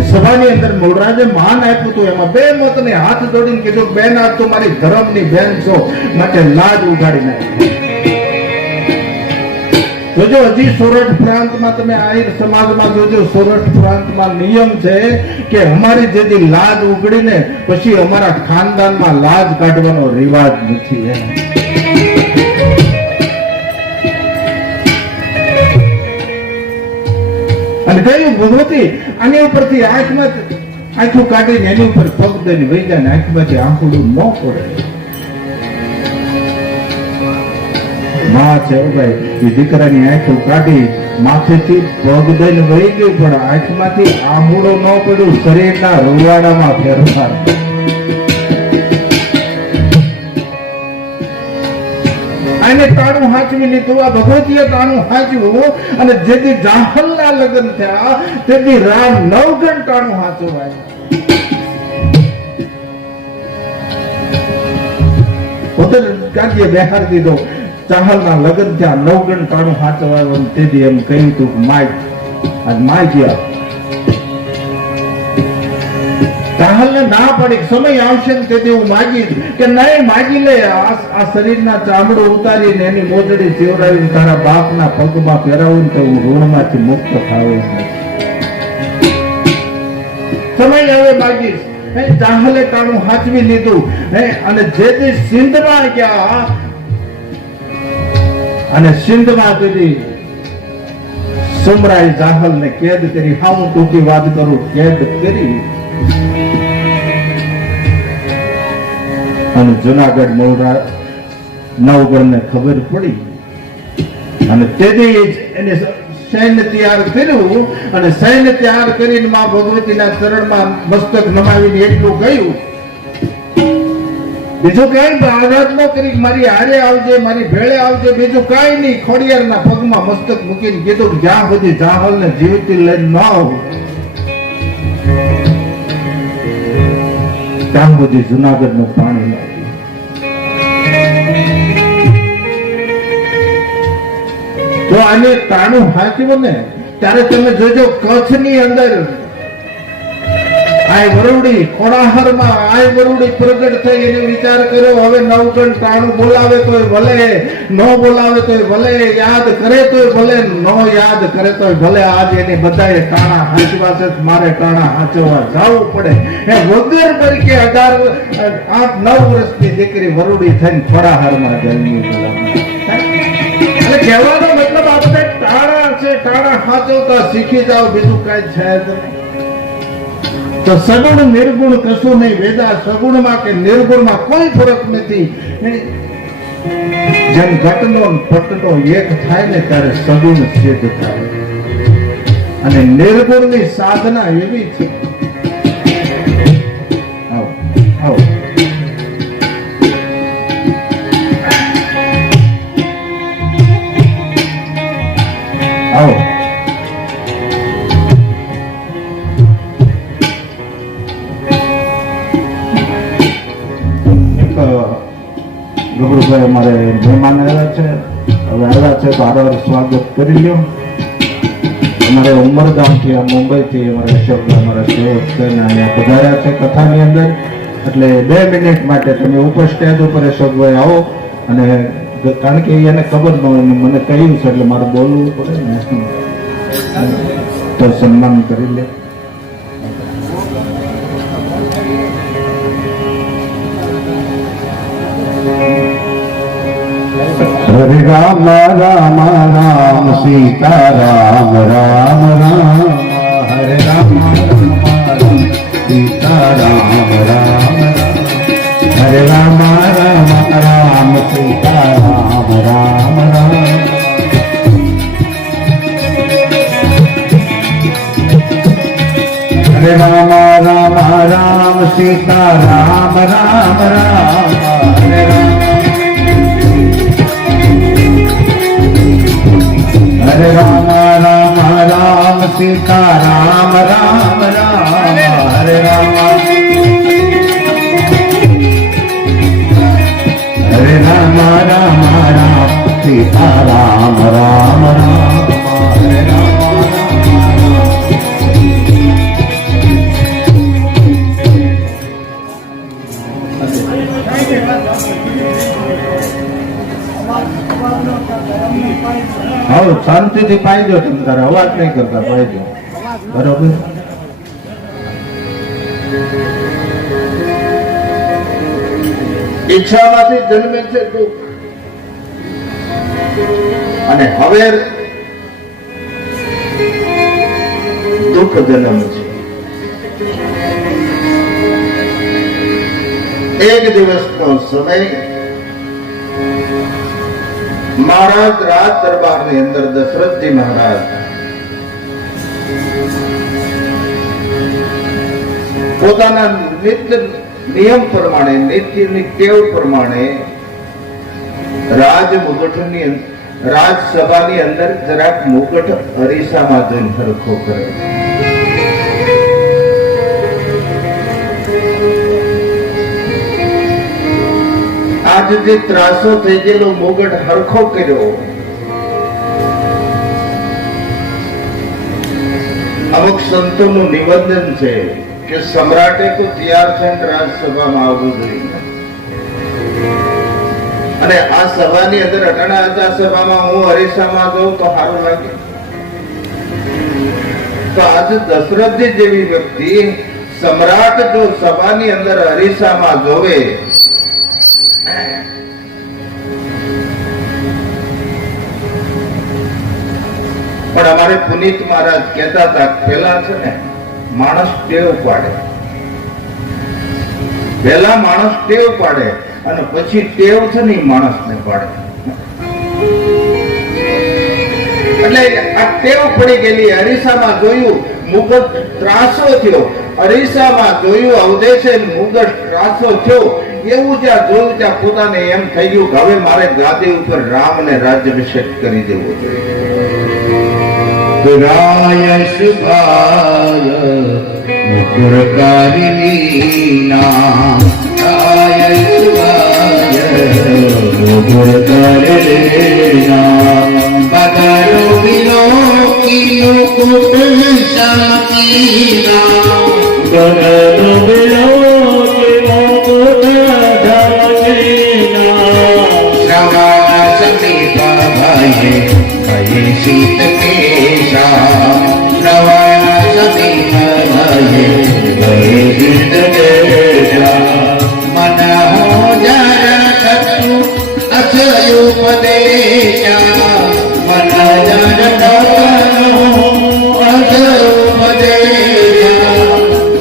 સભાની અંદર મૂળરાજે માન આપ્યું હતું. એમાં 2 મોતને હાથ જોડીને કીધું, બેન આ તો મારી ધર્મની બેન છો, માટે લાજ ઉગાડી નાખી. જોજો હજી સોરઠ પ્રાંતમાં, તમે આહિર સમાજમાં જોજો, સોરઠ પ્રાંતમાં નિયમ છે કે અમારી જેથી લાજ ઉગડીને પછી અમારા ખાનદાનમાં લાજ કાઢવાનો રિવાજ નથી. અને કહ્યું ભગવતી આની ઉપરથી આંખું કાઢીને એની ઉપર પગ દઈને વહી જાય ને આંખમાંથી આંખુડું ન પડે. માં છે ભાઈ, એ દીકરાની આંખું કાઢી માથેથી પગ દઈને વહી ગઈ, પણ આંખમાંથી આંખુડું ન પડ્યું. શરીરના રૂવાડામાં ફેરફાર. આને ટાણું હાચવી લીધું. આ ભગવતીએ ટાણું હાચવ્યું અને જેથી જાહલના લગ્ન થયા તેથી રામ 9 ગણ ટાણું હાચવાય. પોતે કાઢીએ બેહાર દીધો. ચાહલના લગ્ન થયા, 9 ગણ ટાણું હાચવાય. તેથી એમ કહ્યું હતું માય આજ માય ગયા. ચાહલને ના પડી, સમય આવશે ને તેથી હું માગીશ કે નહીં, માગી લે. આ શરીરના ચામડું ઉતારીને એની મોજડી ચેવડાવીને તારા બાપના પગમાં પહેરાવું તો હું ઋણમાંથી મુક્ત થાવું. સમય આવે માગીશ. ચાહલે ટાણું હાચવી લીધું અને જેથી સિંધમાં ગયા અને સિંધમાં તેથી સુમરાએ ચાહલને કેદ કરી. હા, હું ટૂંકી વાત કરું, કેદ કરી અને જુનાગઢ મૂળરાજ 9 ગણને ખબર પડી અને તેથી એને સૈન્ય તૈયાર કર્યું. અને સૈન્ય તૈયાર કરીને માં ભગવતીના ચરણમાં મસ્તક નમાવીને એટલું કહ્યું, બીજું કઈ આઘાત ન કરી, મારી હારે આવજે, મારી ભેળે આવજે, બીજું કઈ નહીં. ખોડિયારના પગમાં મસ્તક મૂકીને કીધું કે જ્યાં સુધી ચાહલને જીવતી લઈને ન આવું ત્યાં સુધી જુનાગઢનું પાણી લાગ્યું. તો આને ટાણું હાચવું ને ત્યારે તમે જોજો કચ્છની અંદર આ વરુડી કોડાહરમાં આ વરુડી પ્રગટ થઈ. એને વિચાર કર્યો, હવે 9 ગણ ટાણું બોલાવે તોય ભલે, ન બોલાવે તોય ભલે, યાદ કરે તોય ભલે, ન યાદ કરે તોય ભલે. આજ એને બધાએ ટાણા હાચવા છે, મારે ટાણા હાચવા જવું પડે. એ વગર તરીકે 8-9 વર્ષની દીકરી વરુડી થઈને કોડાહરમાં જન્મી. એટલે કહેવાનો મતલબ આ બધા ટાણા છે, ટાણા હાચવતા શીખી જાવ, બીજું કઈ છે જ નહીં. તો સગુણ નિર્ગુણ કશું નહીં. વેદા સગુણમાં કે નિર્ગુણમાં કોઈ ફરક નથી. જેમ ઘટનો પટનો એક થાય ને ત્યારે સગુણ સિદ્ધ થાય. અને નિર્ગુણની સાધના એવી છે. આવો આવો આવો. ગબરુભાઈ અમારે મહેમાન આવ્યા છે, હવે આવ્યા છે તો આદર સ્વાગત કરી લ્યો. અમારે ઉમરગામથી મુંબઈથી અમારા અશોકભાઈ અમારા સેવક છે ને અહીંયા પધાર્યા છે કથાની અંદર. એટલે 2 મિનિટ માટે તમે ઉપર સ્ટેજ ઉપર અશોકભાઈ આવો, અને કારણ કે એને ખબર ન હોય, મને કહ્યું છે એટલે મારે બોલવું પડે ને, તો સન્માન કરી લે. હરે રામ રામ રામ સીતા રામ રામ રામ, હરે રામ રામ સીતા રામ રામ, હરે રામ રામ રામ સીતા રામ રામ રામ. હરે રામ રામ રામ સીતા રામ રામ રામ, હરે રામ. હરે રામ રામ રામ સીતા રામ રામ રામ, હરે રામ. હરે રામ રામ રામ સીતા રામ રામ રામ, હરે રામ. હવે શાંતિથી પાઈ દો, તમે તારે અવાજ નહીં કરતા પાઈ દો, બરોબર. ઈચ્છામાંથી જન્મે છે દુઃખ, અને હવે દુઃખ જન્મ છે. એક દિવસનો સમય મહારાજ રાજ દરબારની અંદર દશરથજી મહારાજ પોતાના નિત્ય નિયમ પ્રમાણે, નિત્યની ટેવ પ્રમાણે રાજસભાની અંદર જરાક મુકટ અરીસામાં જોઈને સરખો કરે. આજ જે ત્રાસો થઈ ગયેલો મુગટ હરખો કર્યો. અમુક સંતોનું નિવેદન છે કે સમ્રાટે તો તૈયાર થઈને રાજસભામાં આવવું જોઈએ, અને આ સભાની અંદર અટાણા હતા સભામાં હું અરીસામાં જાઉં તો સારું લાગે. તો આજે દશરથજી જેવી વ્યક્તિ, સમ્રાટ જો સભાની અંદર અરીસામાં જોવે, પણ અમારે પુનિત મહારાજ કહેતા હતા, પેલા છે ને માણસ ટેવ પાડે, પેલા માણસ ટેવ પાડે અને પછી ટેવ છે ને માણસને પાડે. એટલે આ ટેવ પડી ગયેલી. અરીસામાં જોયું, મુગટ ત્રાસો થયો. અરીસામાં જોયું અવદેશે મુગટ ત્રાસો થયો. એવું જ્યાં જોયું ત્યાં પોતાને એમ થઈ ગયું કે હવે મારે ગાદી ઉપર રામને રાજ્યાભિષેક કરી દેવો જોઈએ. રાય શુભાય મુકુરકારિણી નામ, રાય શુભાય મુકુરકારિણી નામ, બદરો વિલોકી મુકુટ શાંતિ નામ, બદરો વિલોકી મુકુટ શાંતિ નામ, શ્રવણ સમીપ ભયે ભયે શીત કેશા, શ્રવણ સમીપ ભયે ભયે શીત કેશા, મન હો જર કટુ અક્ષયોપદેશા, મન જર કટુ અક્ષયોપદેશા,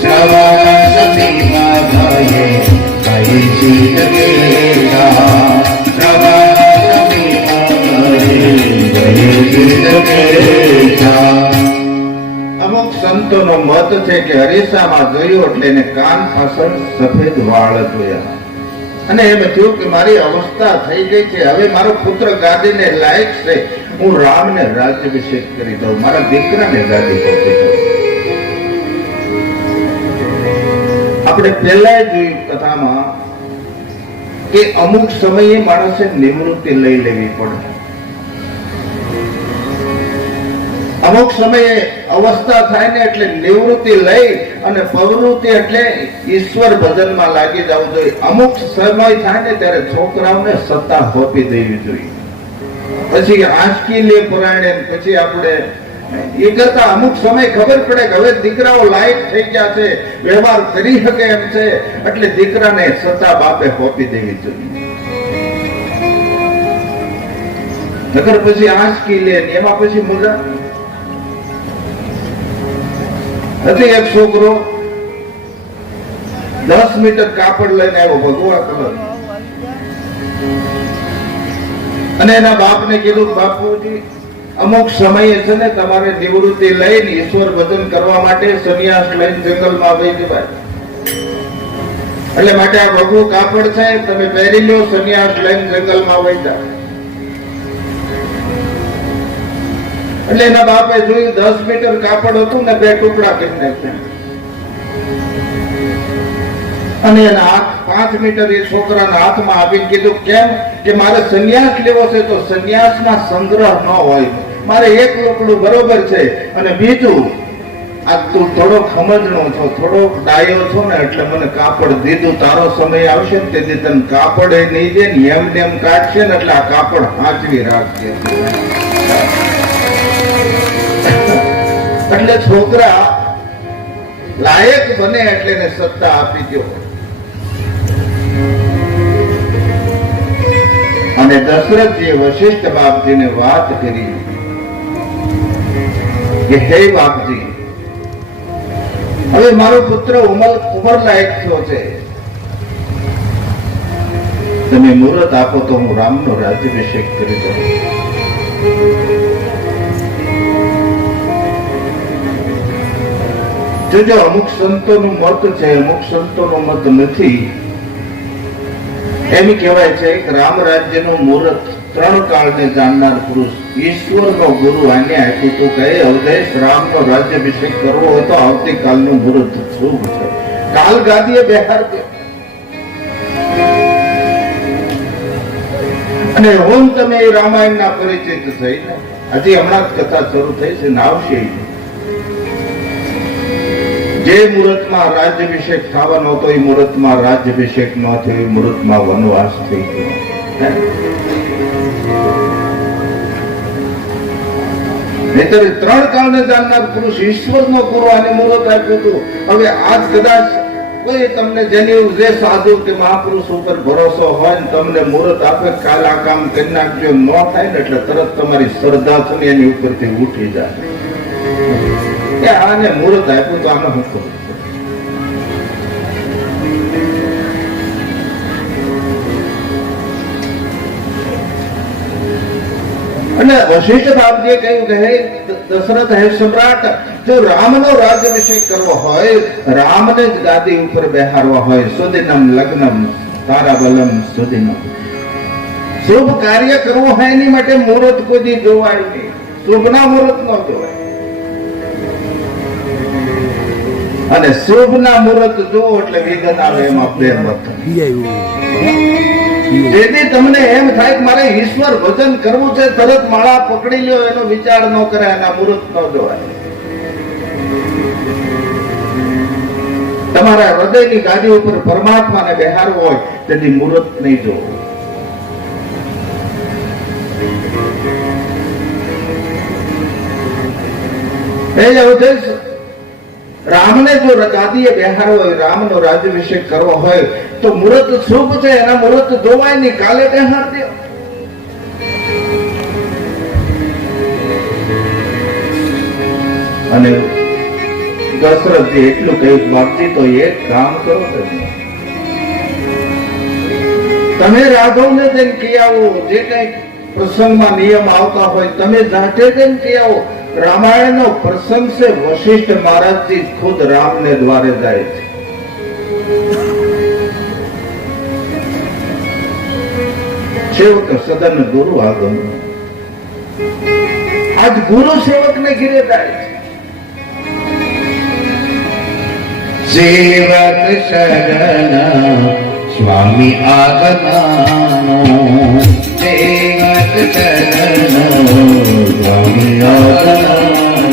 શ્રવણ સમીપ ભયે ભયે શીત કેશા, અમુક સંતોનો મત છે કે અરીસામાં જોયું એટલે એને કાન પાછળ સફેદ વાળ જોયા, અને એમ થયું કે મારી અવસ્થા થઈ ગઈ છે, હવે મારો પુત્ર ગાદીને લાયક છે, હું રામને રાજ્યાભિષેક કરી દઉં, મારા દીકરાને ગાદી સોંપી દઉં. આપણે પહેલા જોયું કથામાં કે અમુક સમયે માણસે નિવૃત્તિ લઈ લેવી પડે. અમુક સમયે અવસ્થા થાય ને એટલે નિવૃત્તિ લઈ અને પ્રવૃત્તિ એટલે ઈશ્વર ભજનમાં લાગી જવું જોઈએ. અમુક સમય થાય ને ત્યારે છોકરાઓને સત્તા સોંપી દેવી જોઈએ. પછી આંચકી લે પરાણે પછી આપણે એ કરતા અમુક સમય ખબર પડે કે હવે દીકરાઓ લાયક થઈ ગયા છે, વ્યવહાર કરી શકે એમ છે, એટલે દીકરાને સત્તા બાપે સોંપી દેવી જોઈએ. નકર પછી આંચકી લે એમાં પછી મજા નથી. એક છોકરો 10 મીટર કાપડ લઈને આવ્યો ભગવા કલર, અને એના બાપને કીધું બાપુજી અમુક સમયે છે ને તમારે નિવૃત્તિ લઈને ઈશ્વર ભજન કરવા માટે સંન્યાસ લઈને જંગલમાં વહી જવાય, એટલે માટે આ ભગવું કાપડ છે તમે પહેરી લો, સંન્યાસ લઈને જંગલમાં વહી જાવ. એટલે એના બાપે જોયું 10 મીટર કાપડ હતું ને 2 ટુકડા કરી નાખ્યા, અને એના હાથ 5 મીટર એ છોકરાના હાથમાં આપીને કીધું કેમ કે મારે સંન્યાસ લેવો છે તો સંન્યાસમાં સંગ્રહ ન હોય, મારે એક લોકડું બરોબર છે, અને બીજું આ તું થોડો સમજણો છો, થોડો ડાયો છો ને એટલે મને કાપડ દીધું, તારો સમય આવશે ને તેથી તને કાપડ એ નહીં દે ને એમ તેમ કાઢશે ને એટલે આ કાપડ હાંચવી રાખશે. એટલે છોકરા લાયક બને એટલે એને સત્તા આપી દો. અને દશરથજીએ વશિષ્ઠ બાપજીને વાત કરી કે હે બાપજી, હવે મારો પુત્ર ઉંમર લાયક થયો છે, તમે મુહૂર્ત આપો તો હું રામનો રાજ્યાભિષેક કરી દઉં. જો અમુક સંતોનું મત છે, અમુક સંતોનો મત નથી. એમ કહેવાય છે કે રામ રાજ્યનું મુહૂર્ત 3 કાળને જાણનાર પુરુષ ઈશ્વરનો ગુરુ આને આપ્યું તો કહે અવધેશ રામનો રાજ્યાભિષેક કરવો હોય તો આવતીકાલનું મુહૂર્ત શુભ છે, કાલ ગાદીએ બેહાર દે. અને હું તમે એ રામાયણના પરિચિત થઈને હજી હમણાં જ કથા શરૂ થઈ છે ને આવશે. જે મુહૂર્તમાં રાજ્યાભિષેક થવાનો હતો એ મુહૂર્તમાં રાજ્યાભિષેક ન થયો, એ મુહૂર્તમાં વનવાસ થઈ ગયો. નહીતર 3 કાળને જાણનાર પુરુષ ઈશ્વરનો ગુરુ આને મુહૂર્ત આપ્યું હતું. હવે આજ કદાચ કોઈ તમને જેની જે સાધુ કે મહાપુરુષ ઉપર ભરોસો હોય ને તમને મુહૂર્ત આપે કાલ આ કામ કરી નાખજો, ન થાય ને એટલે તરત તમારી શ્રદ્ધા છે ને એની ઉપરથી ઉઠી જાય કે આને મુહૂર્ત આપ્યું તો આને હું કરું. અને વશિષ્ઠ બાપજીએ કહ્યું કે હે દશરથ, હે સમ્રાટ, જો રામનો રાજ્યાભિષેક કરવો હોય, રામને જ ગાદી ઉપર બેહારવા હોય, સુદિનમ લગ્નમ તારાબલમ સુદિનમ, શુભ કાર્ય કરવું હોય એની માટે મુહૂર્ત કોઈ દી જોવાય નહીં, શુભના મુહૂર્ત ન જોવાય. અને શુભના મુહૂર્ત જોવો એટલે વિઘ્ન આવે, એમાં પ્રેમ વધે. જેથી તમને એમ થાય કે મારે ઈશ્વર ભજન કરવું છે, તરત માળા પકડી લ્યો, એનો વિચાર ન કરે, એના મુહૂર્ત ન જોવાય. તમારા હૃદયની ગાદી ઉપર પરમાત્માને બેહારવો હોય તેથી મુહૂર્ત નહીં જોવું. રામને જો ગાદીએ બેહારવો હોય, રામનો રાજ્યાભિષેક કરવો હોય તો મુહૂર્ત શુભ છે, એના મુહૂર્ત જોવાય નહીં, કાલે બેહાર દો. અને દશરથજી એટલું કહ્યું બાપજી તો એક કામ કરો, તમે રાઘવને જઈને કહી આવો, જે કઈ પ્રસંગમાં નિયમ આવતા હોય તમે જાતે જઈને કહી આવો. રામાયણનો પ્રસંગ છે, વશિષ્ઠ મહારાજજી ખુદ રામને દ્વારે જાય છે. સેવક સદન ગુરુ આગમ, આજ ગુરુ સેવક ને ઘેરે જાય છે. સેવક સદન સ્વામી આગમનો, સેવક સદન સ્વામી આગમનો,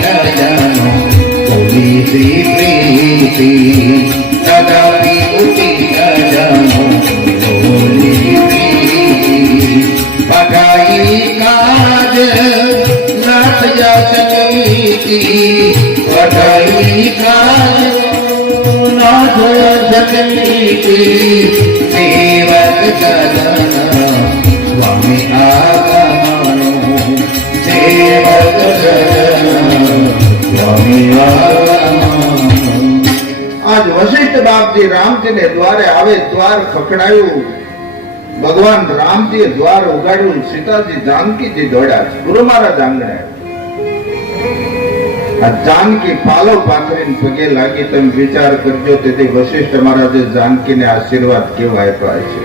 જાનો બોલી શ્રી પ્રીતિ તથાપિ ઉચિત જાનો બોલી પ્રીતિ પઢાઈ કાજ નાથ જનીતિ પઢાઈ કાજ નાથ જનીતિ સેવક સદન સ્વામી આગમનો સેવક સદન સ્વામી આગમનો। આજ વશિષ્ઠ બાપજી રામજીને દ્વારે આવે, દ્વાર ખખડાયું, ભગવાન રામજીએ દ્વાર ઉગાડ્યું, સીતાજી જાનકીજી દોડ્યા છે ગુરુ મહારાજ આંગણે। આ જાનકી પાલવ પાથરીને પગે લાગી, તમે વિચાર કરજો તેથી વશિષ્ઠ મહારાજે જાનકીને આશીર્વાદ કેવા આપ્યા છે।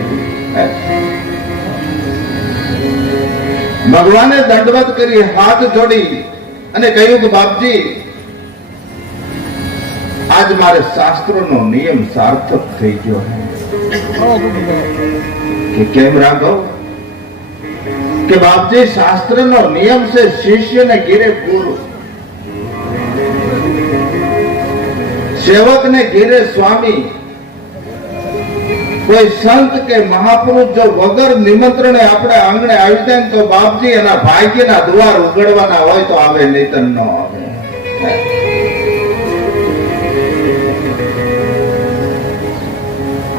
ભગવાને દંડવત કરી, હાથ જોડી અને કહ્યું કે બાપજી આજ મારે શાસ્ત્રોનો નિયમ સાર્થક થઈ ગયો કે કેમ રાઘવ? કે બાપજી શાસ્ત્રનો નિયમ છે શિષ્યને ઘેરે ગુરુ, સેવકને ઘેરે સ્વામી। કોઈ સંત કે મહાપુરુષ જો વગર નિમંત્રણે આપણે આંગણે આવી જાય ને તો બાપજી એના ભાગ્યના દ્વાર ઉગડવાના હોય તો આવે, નહીતર ન આવે।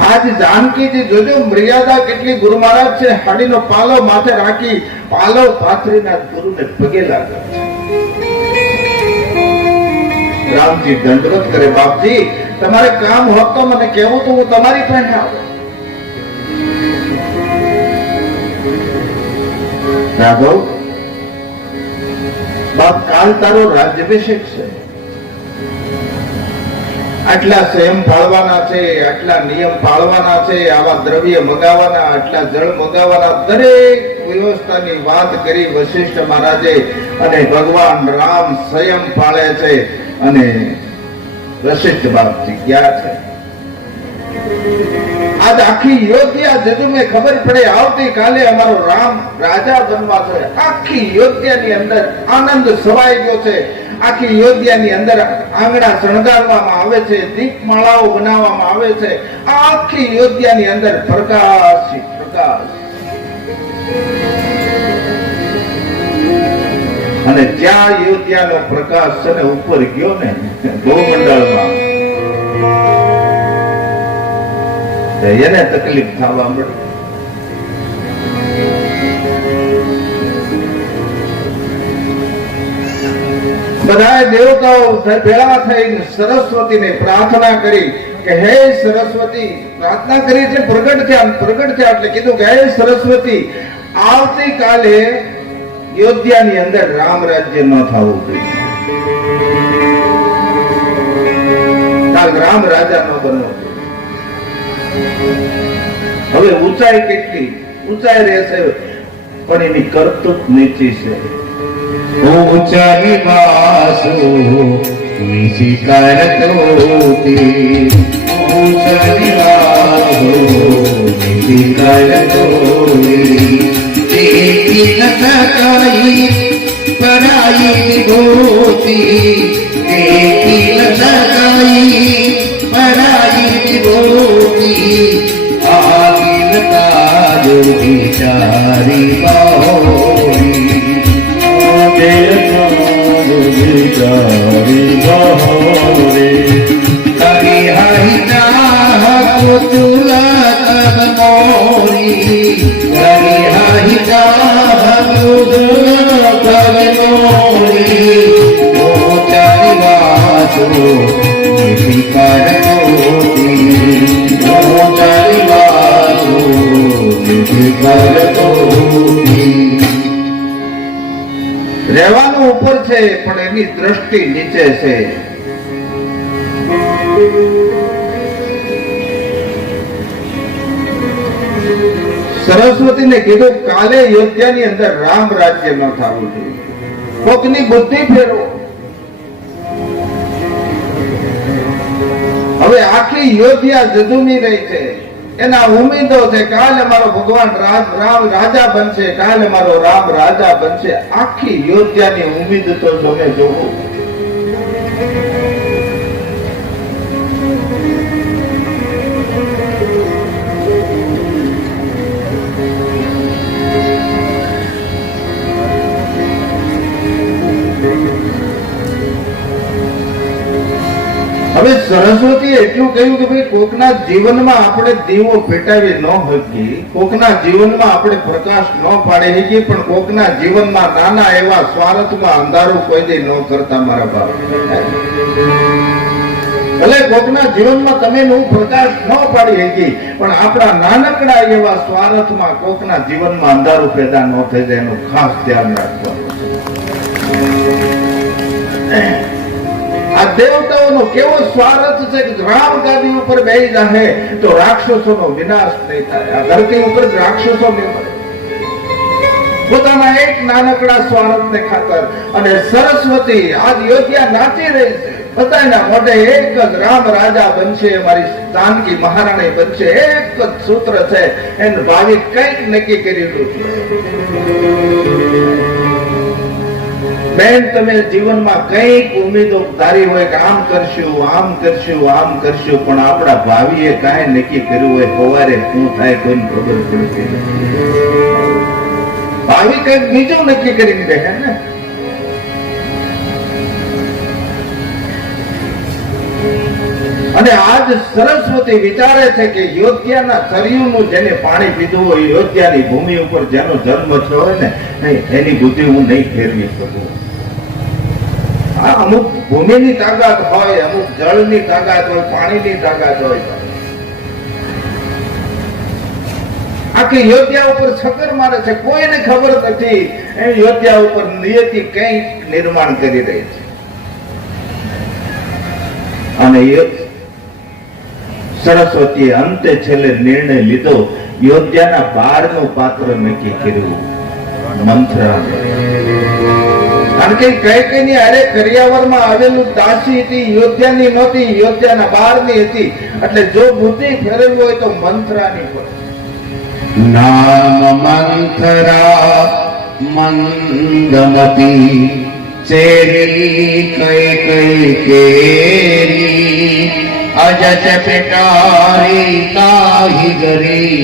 આજ જાનકીજી જોજો મર્યાદા કેટલી ગુરુ મહારાજ છે, હાડીનો પાલો માથે રાખી પાલો પાથરીના ગુરુને પગે લાગે છે। રામજી દંડવત કરે, બાપજી તમારે કામ હોત તો મને કહેવું તો હું તમારી પાસે આવું। રાઘવ બાપ કાલ તારો રાજ્યાભિષેક છે, આટલા સંયમ પાળવાના છે, આટલા નિયમ પાળવાના છે, આવા દ્રવ્ય મગાવવાના, આટલા જળ મગાવવાના, દરેક વ્યવસ્થાની વાત કરી વશિષ્ઠ મહારાજે। અને ભગવાન રામ સંયમ પાળે છે અને વશિષ્ઠ બાપજી ગયા છે। આજ આખી યોધ્યા જજુમે ખબર પડે આવતીકાલે અમારો રામ રાજા બનવા છે। આખી યોધ્યાની અંદર આનંદ છવાઈ ગયો છે। આખી યોધ્યાની અંદર આંગણા શણગારવામાં આવે છે, દીપમાળાઓ બનાવવામાં આવે છે। આખી યોધ્યાની અંદર પ્રકાશ પ્રકાશ। અને જ્યાં યોધ્યાનો પ્રકાશ છે ને ઉપર ગયો ને ભૂમંડળમાં, એને તકલીફ થવા મળી। બધા દેવતાઓ ભેળા થઈને સરસ્વતીને પ્રાર્થના કરી કે હે સરસ્વતી, પ્રાર્થના કરી છે, પ્રગટ થયા એટલે કીધું કે હે સરસ્વતી, આવતીકાલે યોધ્યાની અંદર રામ રાજ્ય ન થવું જોઈએ, કાલ રામ રાજા ન બનવો। હવે ઊંચાઈ કેટલી ઊંચાઈ રહેશે પણ એની કરતૂત નીચી છે। ઊંચાઈ વાસો નીચી કરતૂતી, ઊંચાઈ વાસો નીચી કરતૂતી, દેખી ન શકાય પરાઈ વિભૂતિ, દેખી ન શકાય પરાઈ વિભૂતિ, આખિલ તાજો વિચારી બહોરી, હરિહરિ ચાહ તુલા તબ મોરી, હરિહરિ ચાહ તુલા તબ મોરી, ઊંચાઈ વાસો નીતિ કરતૂતી, ઊંચાઈ વાસો નીતિ કરતૂતી। રહેવાનું ઉપર છે પણ એની દ્રષ્ટિ નીચે છે। સરસ્વતીને કીધું કાલે યોધ્યાની અંદર રામ રાજ્ય ન થવું જોઈએ, કોકની બુદ્ધિ ફેરવો। હવે આખી યોધ્યા જજુમી રહી છે, એના ઉમેદો છે કાલે મારો ભગવાન રામ રાજા બનશે, કાલે મારો રામ રાજા બનશે। આખી યોધ્યાની ઉમેદ તો તમે જોવો। હવે સરસ્વતી એટલું કહ્યું કે ભાઈ કોકના જીવનમાં આપણે દીવો પેટાવી ન શકીએ, કોકના જીવનમાં આપણે પ્રકાશ ન પાડી શકીએ, પણ કોકના જીવનમાં નાના એવા સ્વાર્થમાં અંધારું કોઈ દી ન કરતા મારા બાપ. ભલે કોકના જીવનમાં તમે હું પ્રકાશ ન પાડી શકી, પણ આપણા નાનકડા એવા સ્વાર્થમાં કોકના જીવનમાં અંધારું પેદા ન થઈ જાય એનું ખાસ ધ્યાન રાખવાનું. આ દેવતાઓનો કેવો સ્વાર્થ છે કે રામ ગાદી ઉપર બેસી જાહે તો રાક્ષસોનો વિનાશ નહીં થાય. આ ધરતી ઉપર રાક્ષસો નહીં મળે, પોતાના એક નાનકડા સ્વાર્થને ખાતર. અને સરસ્વતી આજ યોગ્યા નાચી રહી છે, બધાના મોઢે એક જ રામ રાજા બનશે, મારી જાનકી મહારાણી બનશે, એક જ સૂત્ર છે. એનું ભાવિ કંઈક નક્કી કરેલું છે. બેન, તમે જીવનમાં કઈક ઉમેદો ધારી હોય કે આમ કરશું, આમ કરશું, આમ કરશું, પણ આપણા ભાવિએ કાંઈ નક્કી કર્યું હોય સવારે શું થાય કોઈને ખબર પડતી નથી. ભાવિ કઈક બીજું નક્કી કરીને રહે ને. અને આજ સરસ્વતી વિચારે છે કે યોગ્યાના સરયુનું જેને પાણી પીધું હોય, યોગ્યાની ભૂમિ ઉપર જેનો જન્મ થયો હોય ને, એની બુદ્ધિ હું નહીં ફેરવી શકું. અમુક ભૂમિની તાકાત હોય, અમુક જળની તાકાત હોય, પાણીની તાકાત હોય. આખી યોદ્ધા ઉપર છકર મારે છે, કોઈને ખબર નથી એ યોદ્ધા ઉપર નિયતિ કઈ નિર્માણ કરી રહી છે. અને સરસ્વતીએ અંતે છેલ્લે નિર્ણય લીધો, યોદ્ધાના 12નું પાત્ર નક્કી કર્યું, મંથરા. કારણ કે કઈ કઈ ની અરે કરિયાવરમાં આવેલું દાસી હતી, યોદ્ધાની નહોતી, યોદ્ધાના 12ની હતી. એટલે જો બુદ્ધિ ફેરવી હોય તો મંથરાની પડે. નામ મંથરા મંદમતી ચેરી કઈ કઈ કેરી અજચ પેટારી તાહી ગરી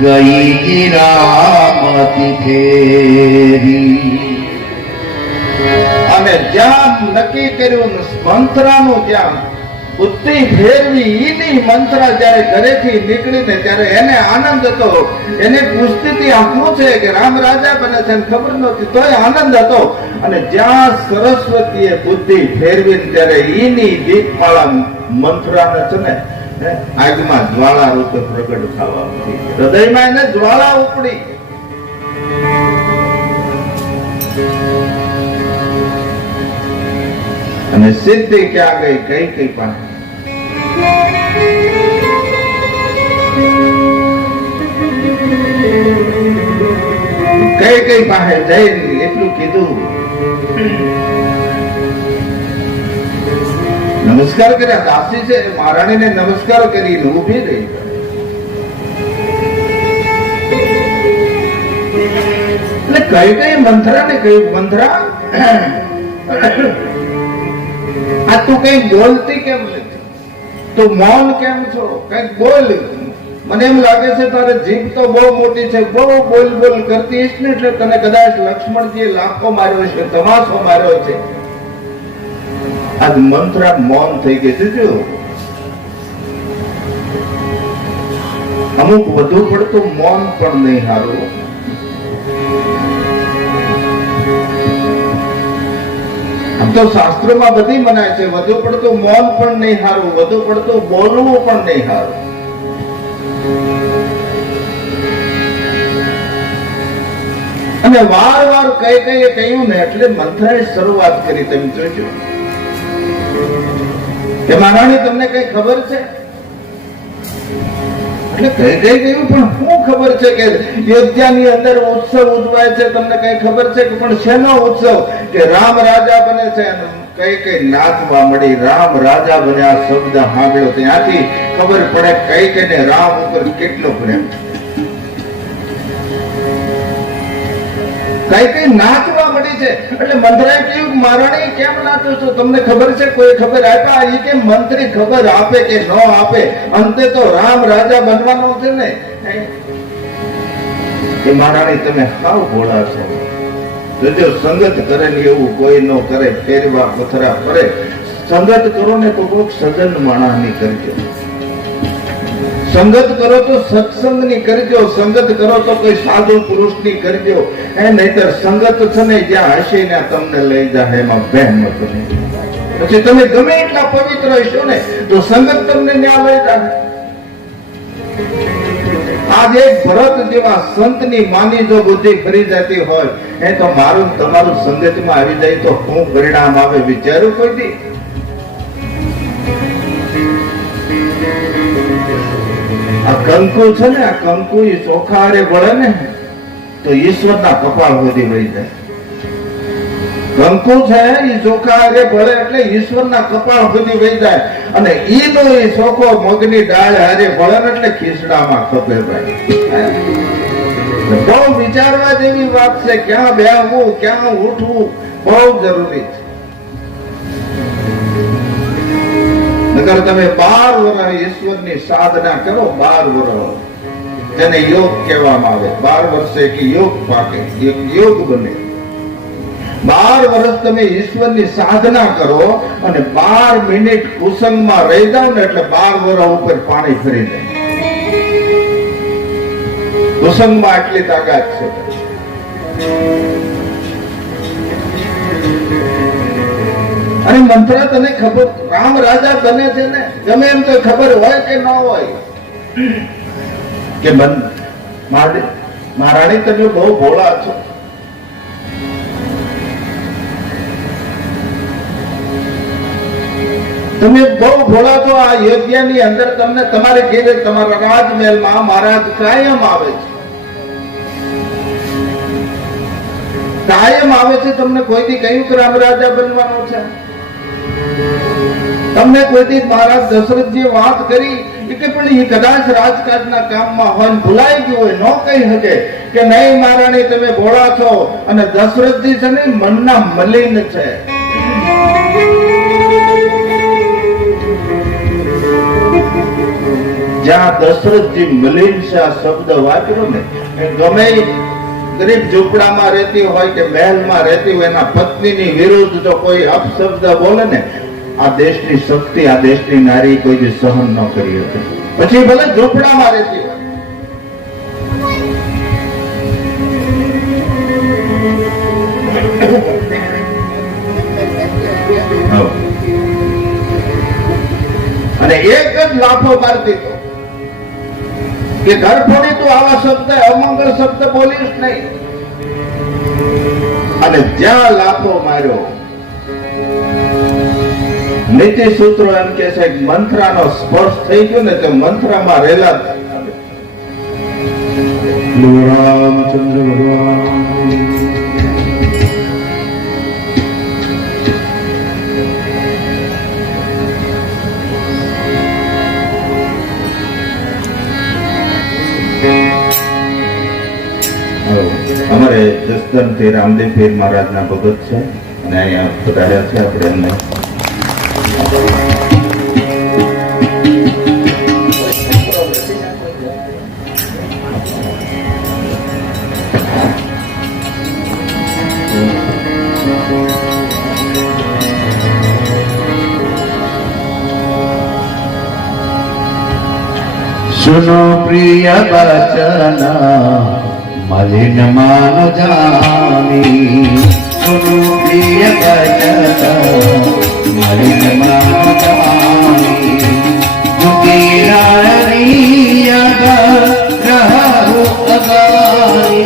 ગઈ ગિરામતી ફેરી. અને જ્યાં નક્કી કર્યું મંથરાનું, ત્યાં બુદ્ધિ ફેરવી ઈની મંથરા જયારે ઘરેથી નીકળીને ત્યારે એને આનંદ હતો. એને પૂછતી હતી આ શું છે કે રામ રાજા બને છે, ખબર નહોતી તોય આનંદ હતો. અને જ્યાં સરસ્વતીએ બુદ્ધિ ફેરવી ત્યારે ઈની દીપમાળા મંથરાને છે ને આગમાં જ્વાળા રૂપે પ્રગટ થવા મળી. હૃદયમાં એને જ્વાળા ઉપડી. અને સિદ્ધિ ક્યાં ગઈ? કઈ કઈ પાસે. કઈ કઈ પાસે જઈ એટલું કીધું, નમસ્કાર કર્યા. દાસી છે મહારાણીને નમસ્કાર કરીને ઉભી રહી. એટલે કઈ કઈ મંથરા ને કઈ મંથરા, આ તું કઈ બોલતી કેમ નથી? તું મૌન કેમ છો? કઈક બોલ. મને એમ લાગે છે તારે જીભ તો બહુ મોટી છે, બહુ બોલ બોલ કરતી હશે ને, એટલે તને કદાચ લક્ષ્મણજીએ લાખો માર્યો છે, તમાશો માર્યો છે. આજ મંથરા મૌન થઈ ગઈ છે. જો અમુક વધુ પડતું મૌન પણ નહીં હારું. આમ તો શાસ્ત્રોમાં બધી મનાય છે, વધુ પડતું મૌન પણ નહીં હારું, વધુ પડતું બોલવું પણ નહીં હારું. અને વાર વાર કઈ કઈ કહ્યું ને એટલે મંથરાએ શરૂઆત કરી. તમે જોજો કે મહારાણી તમને કઈ ખબર છે? એટલે કઈ કઈ કહ્યું, પણ શું ખબર છે કે યોદ્ધાની અંદર ઉત્સવ ઉજવાય છે, તમને કઈ ખબર છે કે? પણ શેનો ઉત્સવ? કે રામ રાજા બને છે. કઈ કઈ નાચવા મળી, રામ રાજા બને. આ શબ્દ સાંભળ્યો ત્યાંથી ખબર પડે કઈ કઈ ને રામ ઉપર કેટલો પ્રેમ છે. કઈ નાચવા મળી છે. એટલે મંત્રાએ કહ્યું મહારાણી કેમ નાચો છો, તમને ખબર છે? કોઈ ખબર આપ્યા? એ કે મંત્રી ખબર આપે કે ન આપે, અંતે તો રામ રાજા બનવાનો છે ને. એ મહારાણી તમે હાવ ભોળા છો. જો સંગત કરે ને એવું કોઈ ન કરે, ફેરવા પથરા કરે. સંગત કરો ને તો કોઈક સજ્જન માણસની કરજો, સંગત કરો તો સત્સંગની કરજો, સંગત કરો તો કોઈ સાધુ પુરુષની કરજો. નહીતર સંગત છે ને જ્યાં હશે ને તમને લઈ જાય, એમાં બહેમ નથી. પછી તમે ગમે એટલા પવિત્ર હશો ને તો સંગત તમને ત્યાં લઈ જાય. આજે ભરત જેવા સંતની માની જો બુદ્ધિ ફરી જતી હોય, એ તો મારું તમારું સંગતમાં આવી જાય તો શું પરિણામ આવે વિચારું કોઈ દી. આ કંકુ છે ને, આ કંકુ એ ચોખા હારે વળે ને તો ઈશ્વરના કપાળ સુધી વળી જાય. કંકુ છે એ ચોખા હારે વળે એટલે ઈશ્વરના કપાળ સુધી વળી જાય. અને ઈ તો એ ચોખો મગની ડાળ હારે વળે એટલે ખીસડામાં ખપે ભાઈ. બહુ વિચારવા જેવી વાત છે. ક્યાં બેહવું, ક્યાં ઉઠવું બહુ જરૂરી છે. નકર તમે 12 વર્ષ ઈશ્વરની સાધના કરો, 12 વર્ષ તેને યોગ કહેવામાં આવે. 12 વર્ષે કે યોગ પાકે, એક યોગ બને. 12 વર્ષ તમે ઈશ્વરની સાધના કરો અને 12 મિનિટ કુસંગમાં રહી જાવ ને એટલે 12 વર્ષ ઉપર પાણી ફરી જાય. કુસંગમાં આટલી તાકાત છે. અને મંત્ર તને ખબર, રામ રાજા બને છે ને, ગમે એમ તો ખબર હોય કે ન હોય કે મહારાણી તમે બહુ ભોળા છો. તમે બહુ ભોળા છો. આ યોગ્યની અંદર તમને તમારે ઘેરે તમારા રાજમહેલમાં મહારાજ કાયમ આવે છે, કાયમ આવે છે. તમને કોઈથી કહ્યું કે રામ રાજા બનવાનો છે? તમને કોઈથી મહારાજ દશરથજી વાત કરી કે પણ એ કદાચ રાજકાજના કામમાં હોય ભૂલાઈ ગયું હોય, ન કહી શકે કે નહીં મહારાણી તમે ભોળા છો અને દશરથજી છે ને મનના મલિન છે. જ્યાં દશરથજી મલિન છે આ શબ્દ વાપર્યો ને, ગમે ગરીબ ઝૂંપડામાં રહેતી હોય કે મહેલમાં રહેતી હોય, એના પત્નીની વિરુદ્ધ જો કોઈ અપશબ્દ બોલે ને, આ દેશની શક્તિ, આ દેશની નારી કોઈ દી સહન ન કરી હતી. પછી ભલે ઝૂંપડામાં રહેતી હોય. અને એક જ લાફો મારતી તો કે ઘર ફોડી તું આવા શબ્દ, અમંગળ શબ્દ બોલીશ નહીં. અને જ્યાં લાફો માર્યો, નીતિ સૂત્રો એમ કે છે મંત્રાનો સ્પર્શ થઈ ગયો ને તો મંત્રમાં રહેલા રામચંદ્ર ભગવાન અમારે જસદણ થી રામદેવ પીર મહારાજના ભગત છે અને અહીંયા પધાર્યા છે. આપણે એમને सुनो प्रिय बचन मलिन मान जानी, सुनो प्रिय बचन मलिन मान जानी, दुखी नारी अब रहु अगानी,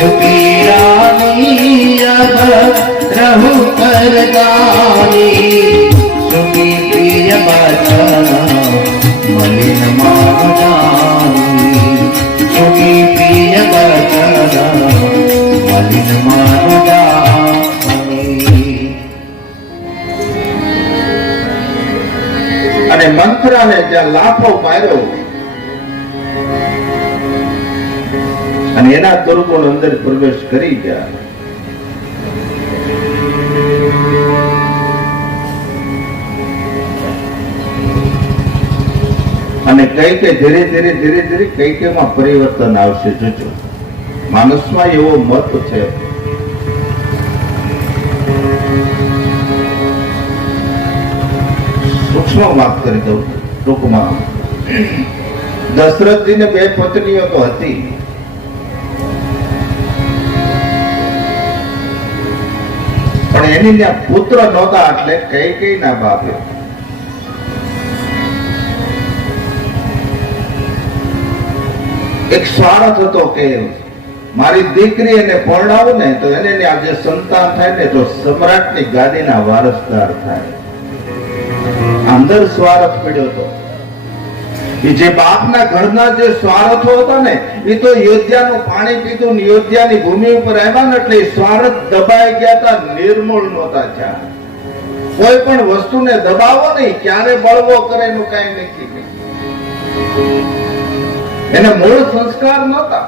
दुखी रानी अब रहु करगानी, सुखी प्रिय बचन मलिन मान जानी, सुखी प्रिय बचन मलिन मान जानी. અને મંત્રાને જ્યાં લાફો માર્યો અને અને એના દુર્ગુણ અંદર પ્રવેશ કરી ગયા. અને કઈ કે ધીરે ધીરે કઈ કેમાં પરિવર્તન આવશે. જોજો, માણસમાં એવો મત છે. સૂક્ષ્મ વાત કરી દઉં ટૂંકમાં. દશરથજીને 2 પત્નીઓ તો હતી, પણ એની ત્યાં પુત્ર નહોતા, એટલે કઈ ના બાપે એક સ્વાર્થ હતો કે મારી દીકરી એને પરણાવું ને તો એને આજે સંતાન થાય ને તો સમ્રાટની ગાદીના વારસદાર થાય. અંદર સ્વાર્થ પડ્યો હતો. જે બાપના ઘરના જે સ્વાર્થો હતા ને એ તો યોધ્યાનું પાણી પીધું ને યોધ્યાની ભૂમિ ઉપર આવ્યા ને એટલે સ્વાર્થ દબાઈ ગયા હતા, નિર્મૂળ નહોતા થયા. કોઈ પણ વસ્તુને દબાવો નહીં, ક્યારે બળવો કરે એનું કઈ નક્કી નહીં. એને મૂળ સંસ્કાર નહોતા.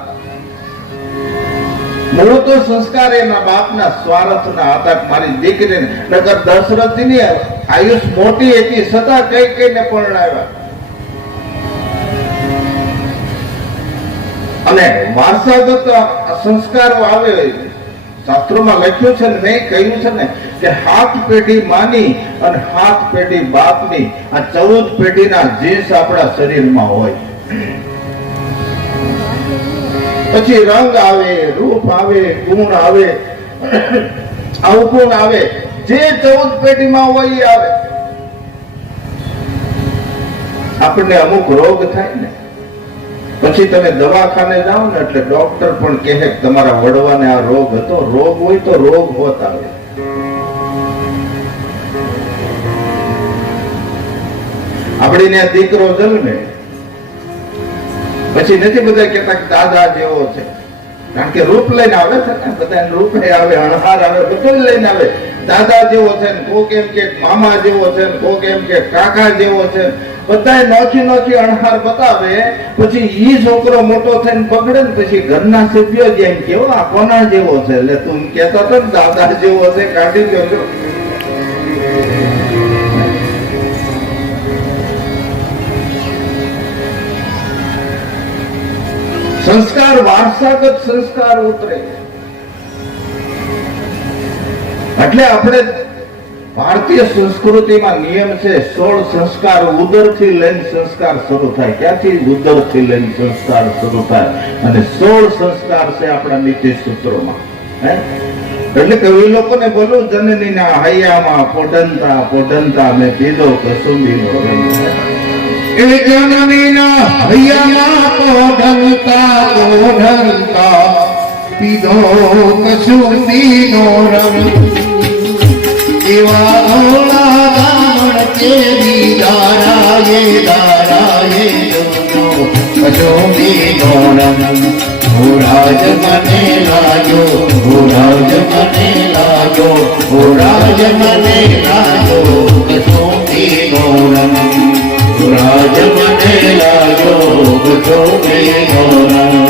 મૂળ તો સંસ્કાર એના બાપના સ્વાર્થના હતા. મારી દીકરીને નગર દશરથજીની આયુષ મોટી હતી છતાં કઈને પરણાવ્યા. અને વારસાગત સંસ્કારો આવે. શાસ્ત્રોમાં લખ્યું છે ને, મેં કહ્યું છે ને કે 7 પેઢી માની અને 7 પેઢી બાપની, આ 14 પેઢીના જીન્સ આપણા શરીરમાં હોય. પછી રંગ આવે, રૂપ આવે, ગુણ આવે, અવગુણ આવે. જે 14 પેઢીમાં હોય એ આવે. આપણને અમુક રોગ થાય ને પછી તમે દવાખાને જાઓ ને એટલે ડોક્ટર પણ કહે કે તમારા વડવાને આ રોગ હતો. રોગ હોય તો રોગ હોત આવે. આપણે ત્યાં દીકરો જન્મે પછી નથી બધા કહેતા કે દાદા જેવો છે, કારણ કે રૂપ લઈને આવે છે ને. બધા રૂપ આવે, અણહાર આવે, બધું લઈને આવે. દાદા જેવો છે ને કોક એમ કે મામા જેવો છે ને કોક એમ કે કાકા જેવો છે. બધા નોખી અણહાર બતાવે. પછી ઈ છોકરો મોટો થઈને પકડે ને પછી ઘરના સભ્યો જેમ કેવો આ કોના જેવો છે, એટલે તું કહેતો હતો ને દાદા જેવો છે, કાઢી દો. સંસ્કાર વારસાગત સંસ્કાર ઉતરે. એટલે આપણે ભારતીય સંસ્કૃતિમાં નિયમ છે 16 સંસ્કાર ઉદરથી લઈને સંસ્કાર શરૂ થાય. ક્યાંથી? ઉદરથી લઈને સંસ્કાર શરૂ થાય. અને 16 સંસ્કાર છે આપણા નીતિ સૂત્રોમાં. એટલે કવિ લોકોને બોલું, જનનીના હૈયામાં પોઢંતા મેં પીધો કસુંબીનો રંગ. એ જનનીના હૈયામાં પોઢંતા પીધો કસુંબીનો રંગ. એવા ઓલા ગામણ કેરી દારાએ કસુંબીનો રંગ. ઓ રાજ મને લાગ્યો, ઓ રાજ મને લાગ્યો, ઓ રાજ મને લાગ્યો કસુંબીનો રંગ. ઓ રાજ મને લાગ્યો કસુંબીનો રંગ.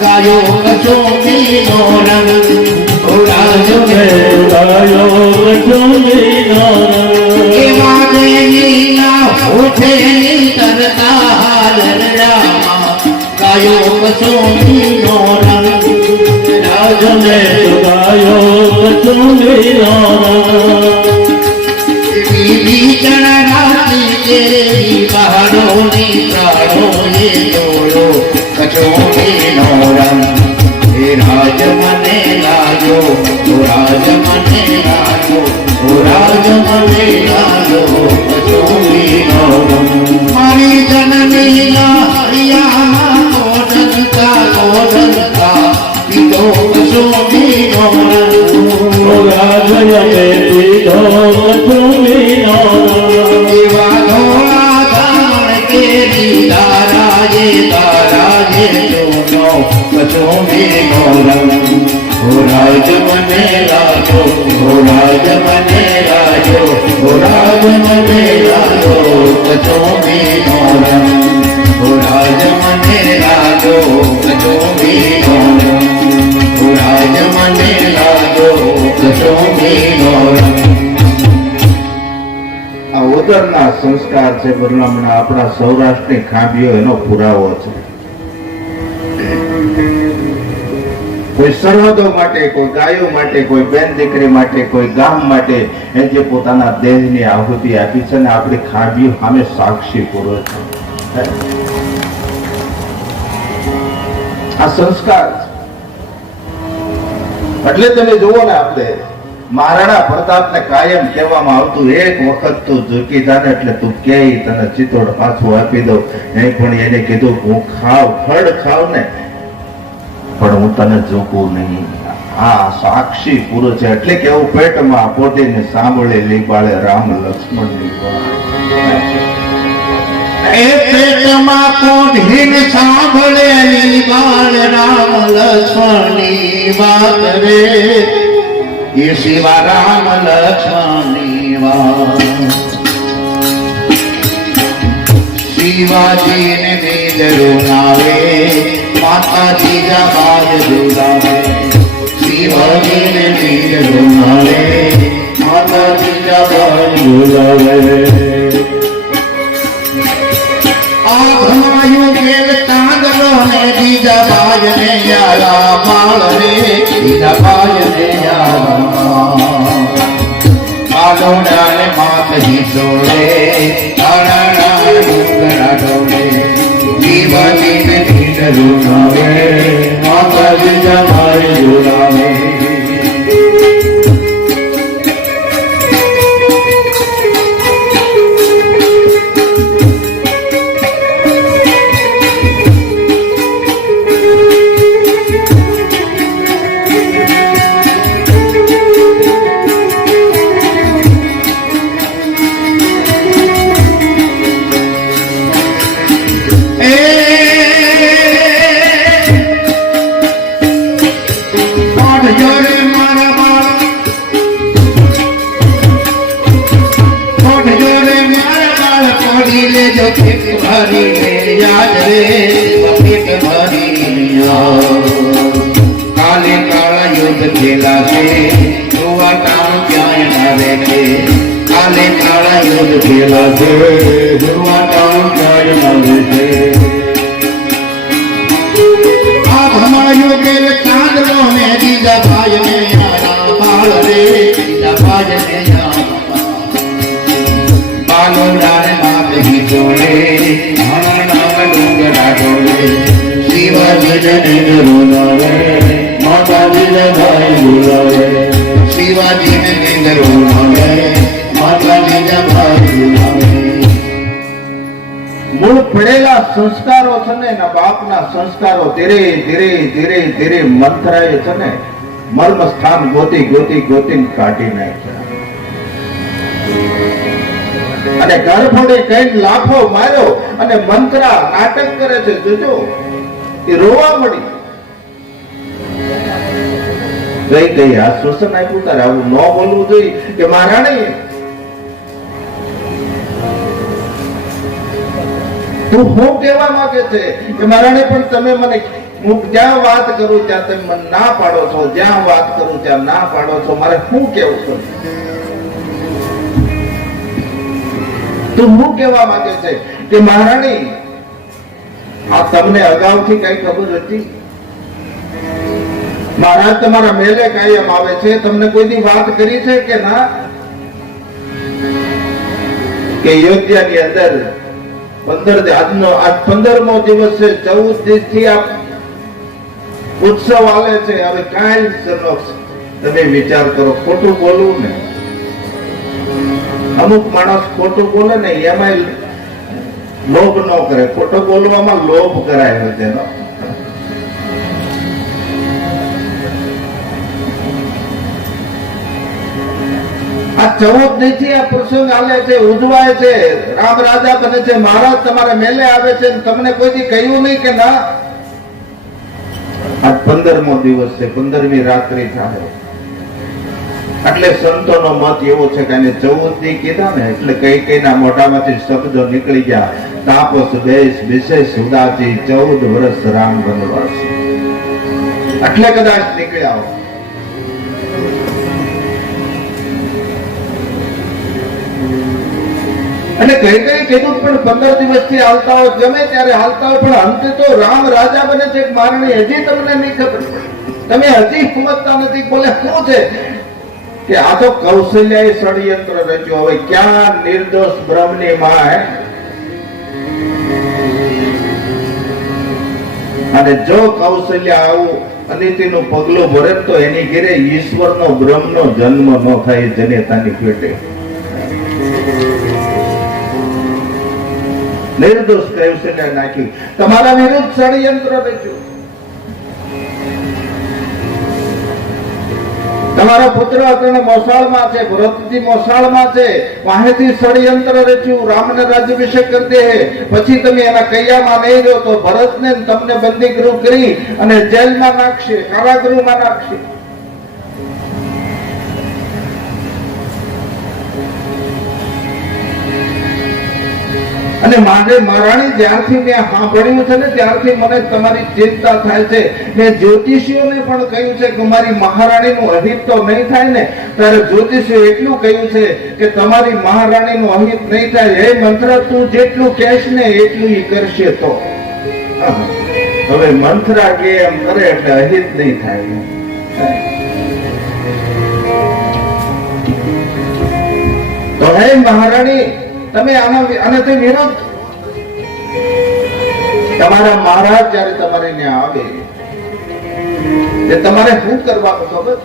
ગાયો કસુંબીનો રંગ. ઓ રાજ મેં ગાયો કસુંબીનો રંગ. એવા દેવીના હોઠેની તરતા હાલરડામાં ગાયો કસુંબીનો રંગ. રાજ મેં ગાયો કસુંબીનો રંગ. બીબી ચણરાતી દેવી પહાડોની પ્રાણોએ જોડો કસુંબીનો રંગ. હે રાજ મને લાગ્યો, ઓ રાજ મને લાગ્યો, ઓ રાજ મને લાગ્યો કસુંબીનો રંગ. મારી જનનીના હૈયામાં પોઢંતા પીધો કસુંબીનો રંગ. राजे दोनों बचों में गौरव हो राज मने राजो हो राज मने राजो हो राज मने राजो बचों में गौरव हो राज मने राजो बचों में गौरव हो राज मने राजो बचों में गौरव। આ ઉદરના સંસ્કાર છે બદલામણા આપણા સૌરાષ્ટ્રની ખાંભીઓ એનો પુરાવો છે. કોઈ સરહદો માટે, કોઈ ગાયો માટે, કોઈ બેન દીકરી માટે, કોઈ ગામ માટે એ જે પોતાના દેહની આહુતિ આપી છે ને આપણી ખાંભીઓ સામે સાક્ષી પૂરો છે. આ સંસ્કાર છે. એટલે તમે જુઓ ને આપણે મહારાણા પ્રતાપને કાયમ કહેવામાં આવતું એક વખત તું ઝૂકી જા ને એટલે તું કે તને ચિત્તોડ પાછું આપી દઉં. નહીં પણ એને કીધું હું ફળ ખાવ ને પણ હું તને ઝૂકું નહીં. આ સાક્ષી પૂરો છે. એટલે કેવું પેટમાં પોતીને સાંભળે લીબાળે રામ લક્ષ્મણની વાત. એ પેટમાં પોઢીને સાંભળે લીબાળે રામ લક્ષ્મણની વાત રે ये शिवा राम लक्ष्मणी शिवाजी ने वेद रुनावे माता जी जबाज रुलावे शिवाजी ने वेद रुनावे माता जी जबाज रुलावे आघमायु गेल कांदलो ने बीजा बाज ने यारा माल रे बीजा बाज ने यारा आलोड़ा ने मात ही सोड़े तारा डूंगरा डोले जीवाजी ने नींद रुनावे माता जी जमाए रुलावे काले काला युद्ध खेला से हुआ काम क्या नवे के काले काला युद्ध खेला से हुआ काम क्या नवे से आप हमारे के चांदलों में दीदा भाई में यारा बाल रे दीदा भाई में यारा बालों डाले मात ही जोड़े हमारा नाम डूंगरा डोले शिवाजी ने रुलावे माता जी ने भाई रुलावे शिवाजी ने रुलावे माता जी ने भाई रुलावे. મૂળ પડેલા સંસ્કારો છે ને એના બાપના સંસ્કારો ધીરે ધીરે ધીરે ધીરે મંત્રાય છે ને મર્મ સ્થાન ગોતી ગોતી ગોતીને કાઢી નાખ્યા. અને ઘર ફોડી કઈ લાફો માર્યો અને મંત્રા નાટક કરે છે. જોજો એ રોવા મળી ગઈ આશ્વાસન આપ્યું તારે આવું ન બોલવું જોઈએ કે મહારાણી તું શું કહેવા માંગે છે કે મહારાણી પણ તમે મને હું જ્યાં વાત કરું ત્યાં તમે મને ના પાડો છો, જ્યાં વાત કરું ત્યાં ના પાડો છો, મારે શું કેવું છે? તું શું કહેવા માંગે છે કે મહારાણી આ તમને અગાઉથી કઈ ખબર હતી? મહારાજ તમારા મેલે કાયમ આવે છે, તમને કોઈની વાત કરી છે કે ના? કે અયોધ્યાની અંદર 15મો દિવસ છે, 14 દિવસથી આ ઉત્સવ આલે છે. હવે કાંઈ સમક્ષ તમે વિચાર કરો, ખોટું બોલવું ને અમુક માણસ ખોટું બોલે ને એમાં લોભ ન કરે, ખોટું બોલવામાં લોભ કરાય તેનો. આ 14 થી આ પ્રસંગ હાલે છે, ઉજવાય છે, રામ રાજા બને છે, મહારાજ તમારા મેલે આવે છે, તમને કોઈથી કહ્યું નહીં કે ના આ 15મો દિવસ છે, 15મી રાત્રિ થાય. એટલે સંતોનો મત એવો છે કે એને 14 દી કીધા ને એટલે કઈ ના મોઢામાંથી શબ્દો નીકળી ગયા. તાપસ દેશ વિશેષ ઉદાસી 14 વર્ષ રામ વનવાસ, એટલે કદાચ નીકળ્યા હો. અને કઈ કીધું પણ 15 દિવસથી હાલતા હોય, ગમે ત્યારે હાલતા હોય, પણ અંતે તો રામ રાજા બને છે. મારણી હજી તમને નહીં ખબર પડી, તમે હજી સમજતા નથી. બોલે શું છે કે આ તો કૌશલ્યાએ ષડયંત્ર રચ્યું. હવે ક્યાં નિર્દોષ બ્રહ્મની માં, અને જો કૌશલ્યા આવું અનિતિનું પગલું ભરે તો એની ઘેરે ઈશ્વરનો બ્રહ્મનો જન્મ ન થાય જનેતાની પેટે. નિર્દોષ કૌશલ્યા નાખ્યું, તમારા વિરુદ્ધ ષડયંત્ર રચ્યું. તમારા પુત્ર અત્યારે મોસાળમાં છે, ભરતજી મોસાળમાં છે, વાહેથી ષડયંત્ર રચ્યું, રામને રાજ્યાભિષેક કરી દે. પછી તમે એના કૈયામાં નહીં રહો તો ભરતને તમને બંદીગૃહ કરી અને જેલમાં નાખશે, કારાગૃહમાં નાખશે. અને મારે મહારાણી જ્યારથી મેં સાંભળ્યું છે ને ત્યારથી મને તમારી ચિંતા થાય છે. મેં જ્યોતિષીઓને પણ કહ્યું છે કે મારી મહારાણીનું અહિત તો નહીં થાય ને. ત્યારે જ્યોતિષીઓ એટલું કહ્યું છે કે તમારી મહારાણીનું અહિત નહીં થાય. હે મંથરા, તું જેટલું કહેશ ને એટલું ઈ કરશે. તો હવે મંથરા કે એમ કરે એટલે અહિત નહીં થાય. તો હે મહારાણી, તમે આનાથી વિરુદ્ધ, તમારા મહારાજ જયારે તમારે ત્યાં આવે તમારે શું કરવાનું ખબર?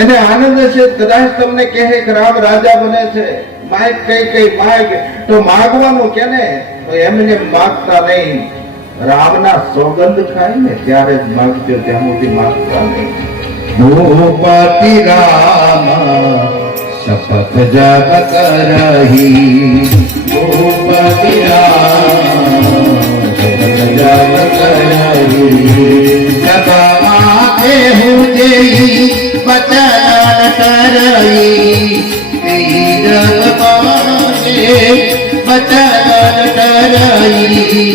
એને આનંદ છે, કદાચ તમને કહે કે રામ રાજા બને છે, માગ કઈ માગ, તો માગવાનું કે ને તો એમને માગતા નહીં. રામના સોગંદ ખાય ને ત્યારે જ માગજો, ત્યાં સુધી માગતા નહીં. ભૂપતિ રામ શપથ જગ કરહી, ભૂપતિ રામ શપથ જગ કરહી. સભામાં કેહું જેઈ વચન કરહી, જગ પામે વચન કરહી.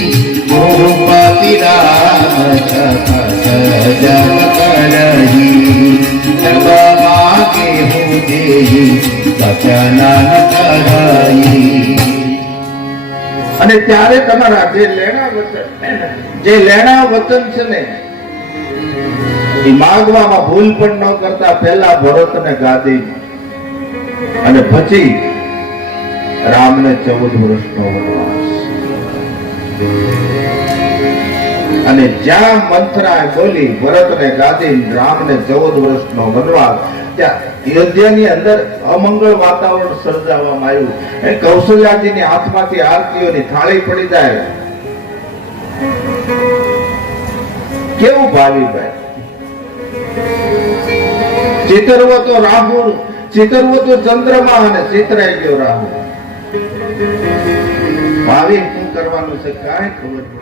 ભૂપતિ રામ શપથ જગ કરહી, સભામાં કેહું જેઈ વચન કરહી. અને ત્યારે તમારા જે લેણા વચન છે ને એ માગવામાં ભૂલ પણ ન કરતા. પહેલા ભરતને ગાદી અને પછી રામને 14 વર્ષનો વનવાસ. અને જ્યાં મંથરાએ બોલી ભરતને ગાદી, રામને 14 વર્ષનો વનવાસ, ત્યાં અયોધ્યાની અંદર અમંગળ વાતાવરણ સર્જાવામાં આવ્યું. એ કૌશલ્યાજીની હાથમાંથી આરતીઓની થાળી પડી જાય. કેવું ભાવી ભાઈ, ચિતરવો તો રાહુ, ચિતરવો તો ચંદ્રમા અને ચિતરાઈ ગયો રાહુ. ભાવી શું કરવાનું છે કાંઈ ખબર નહીં.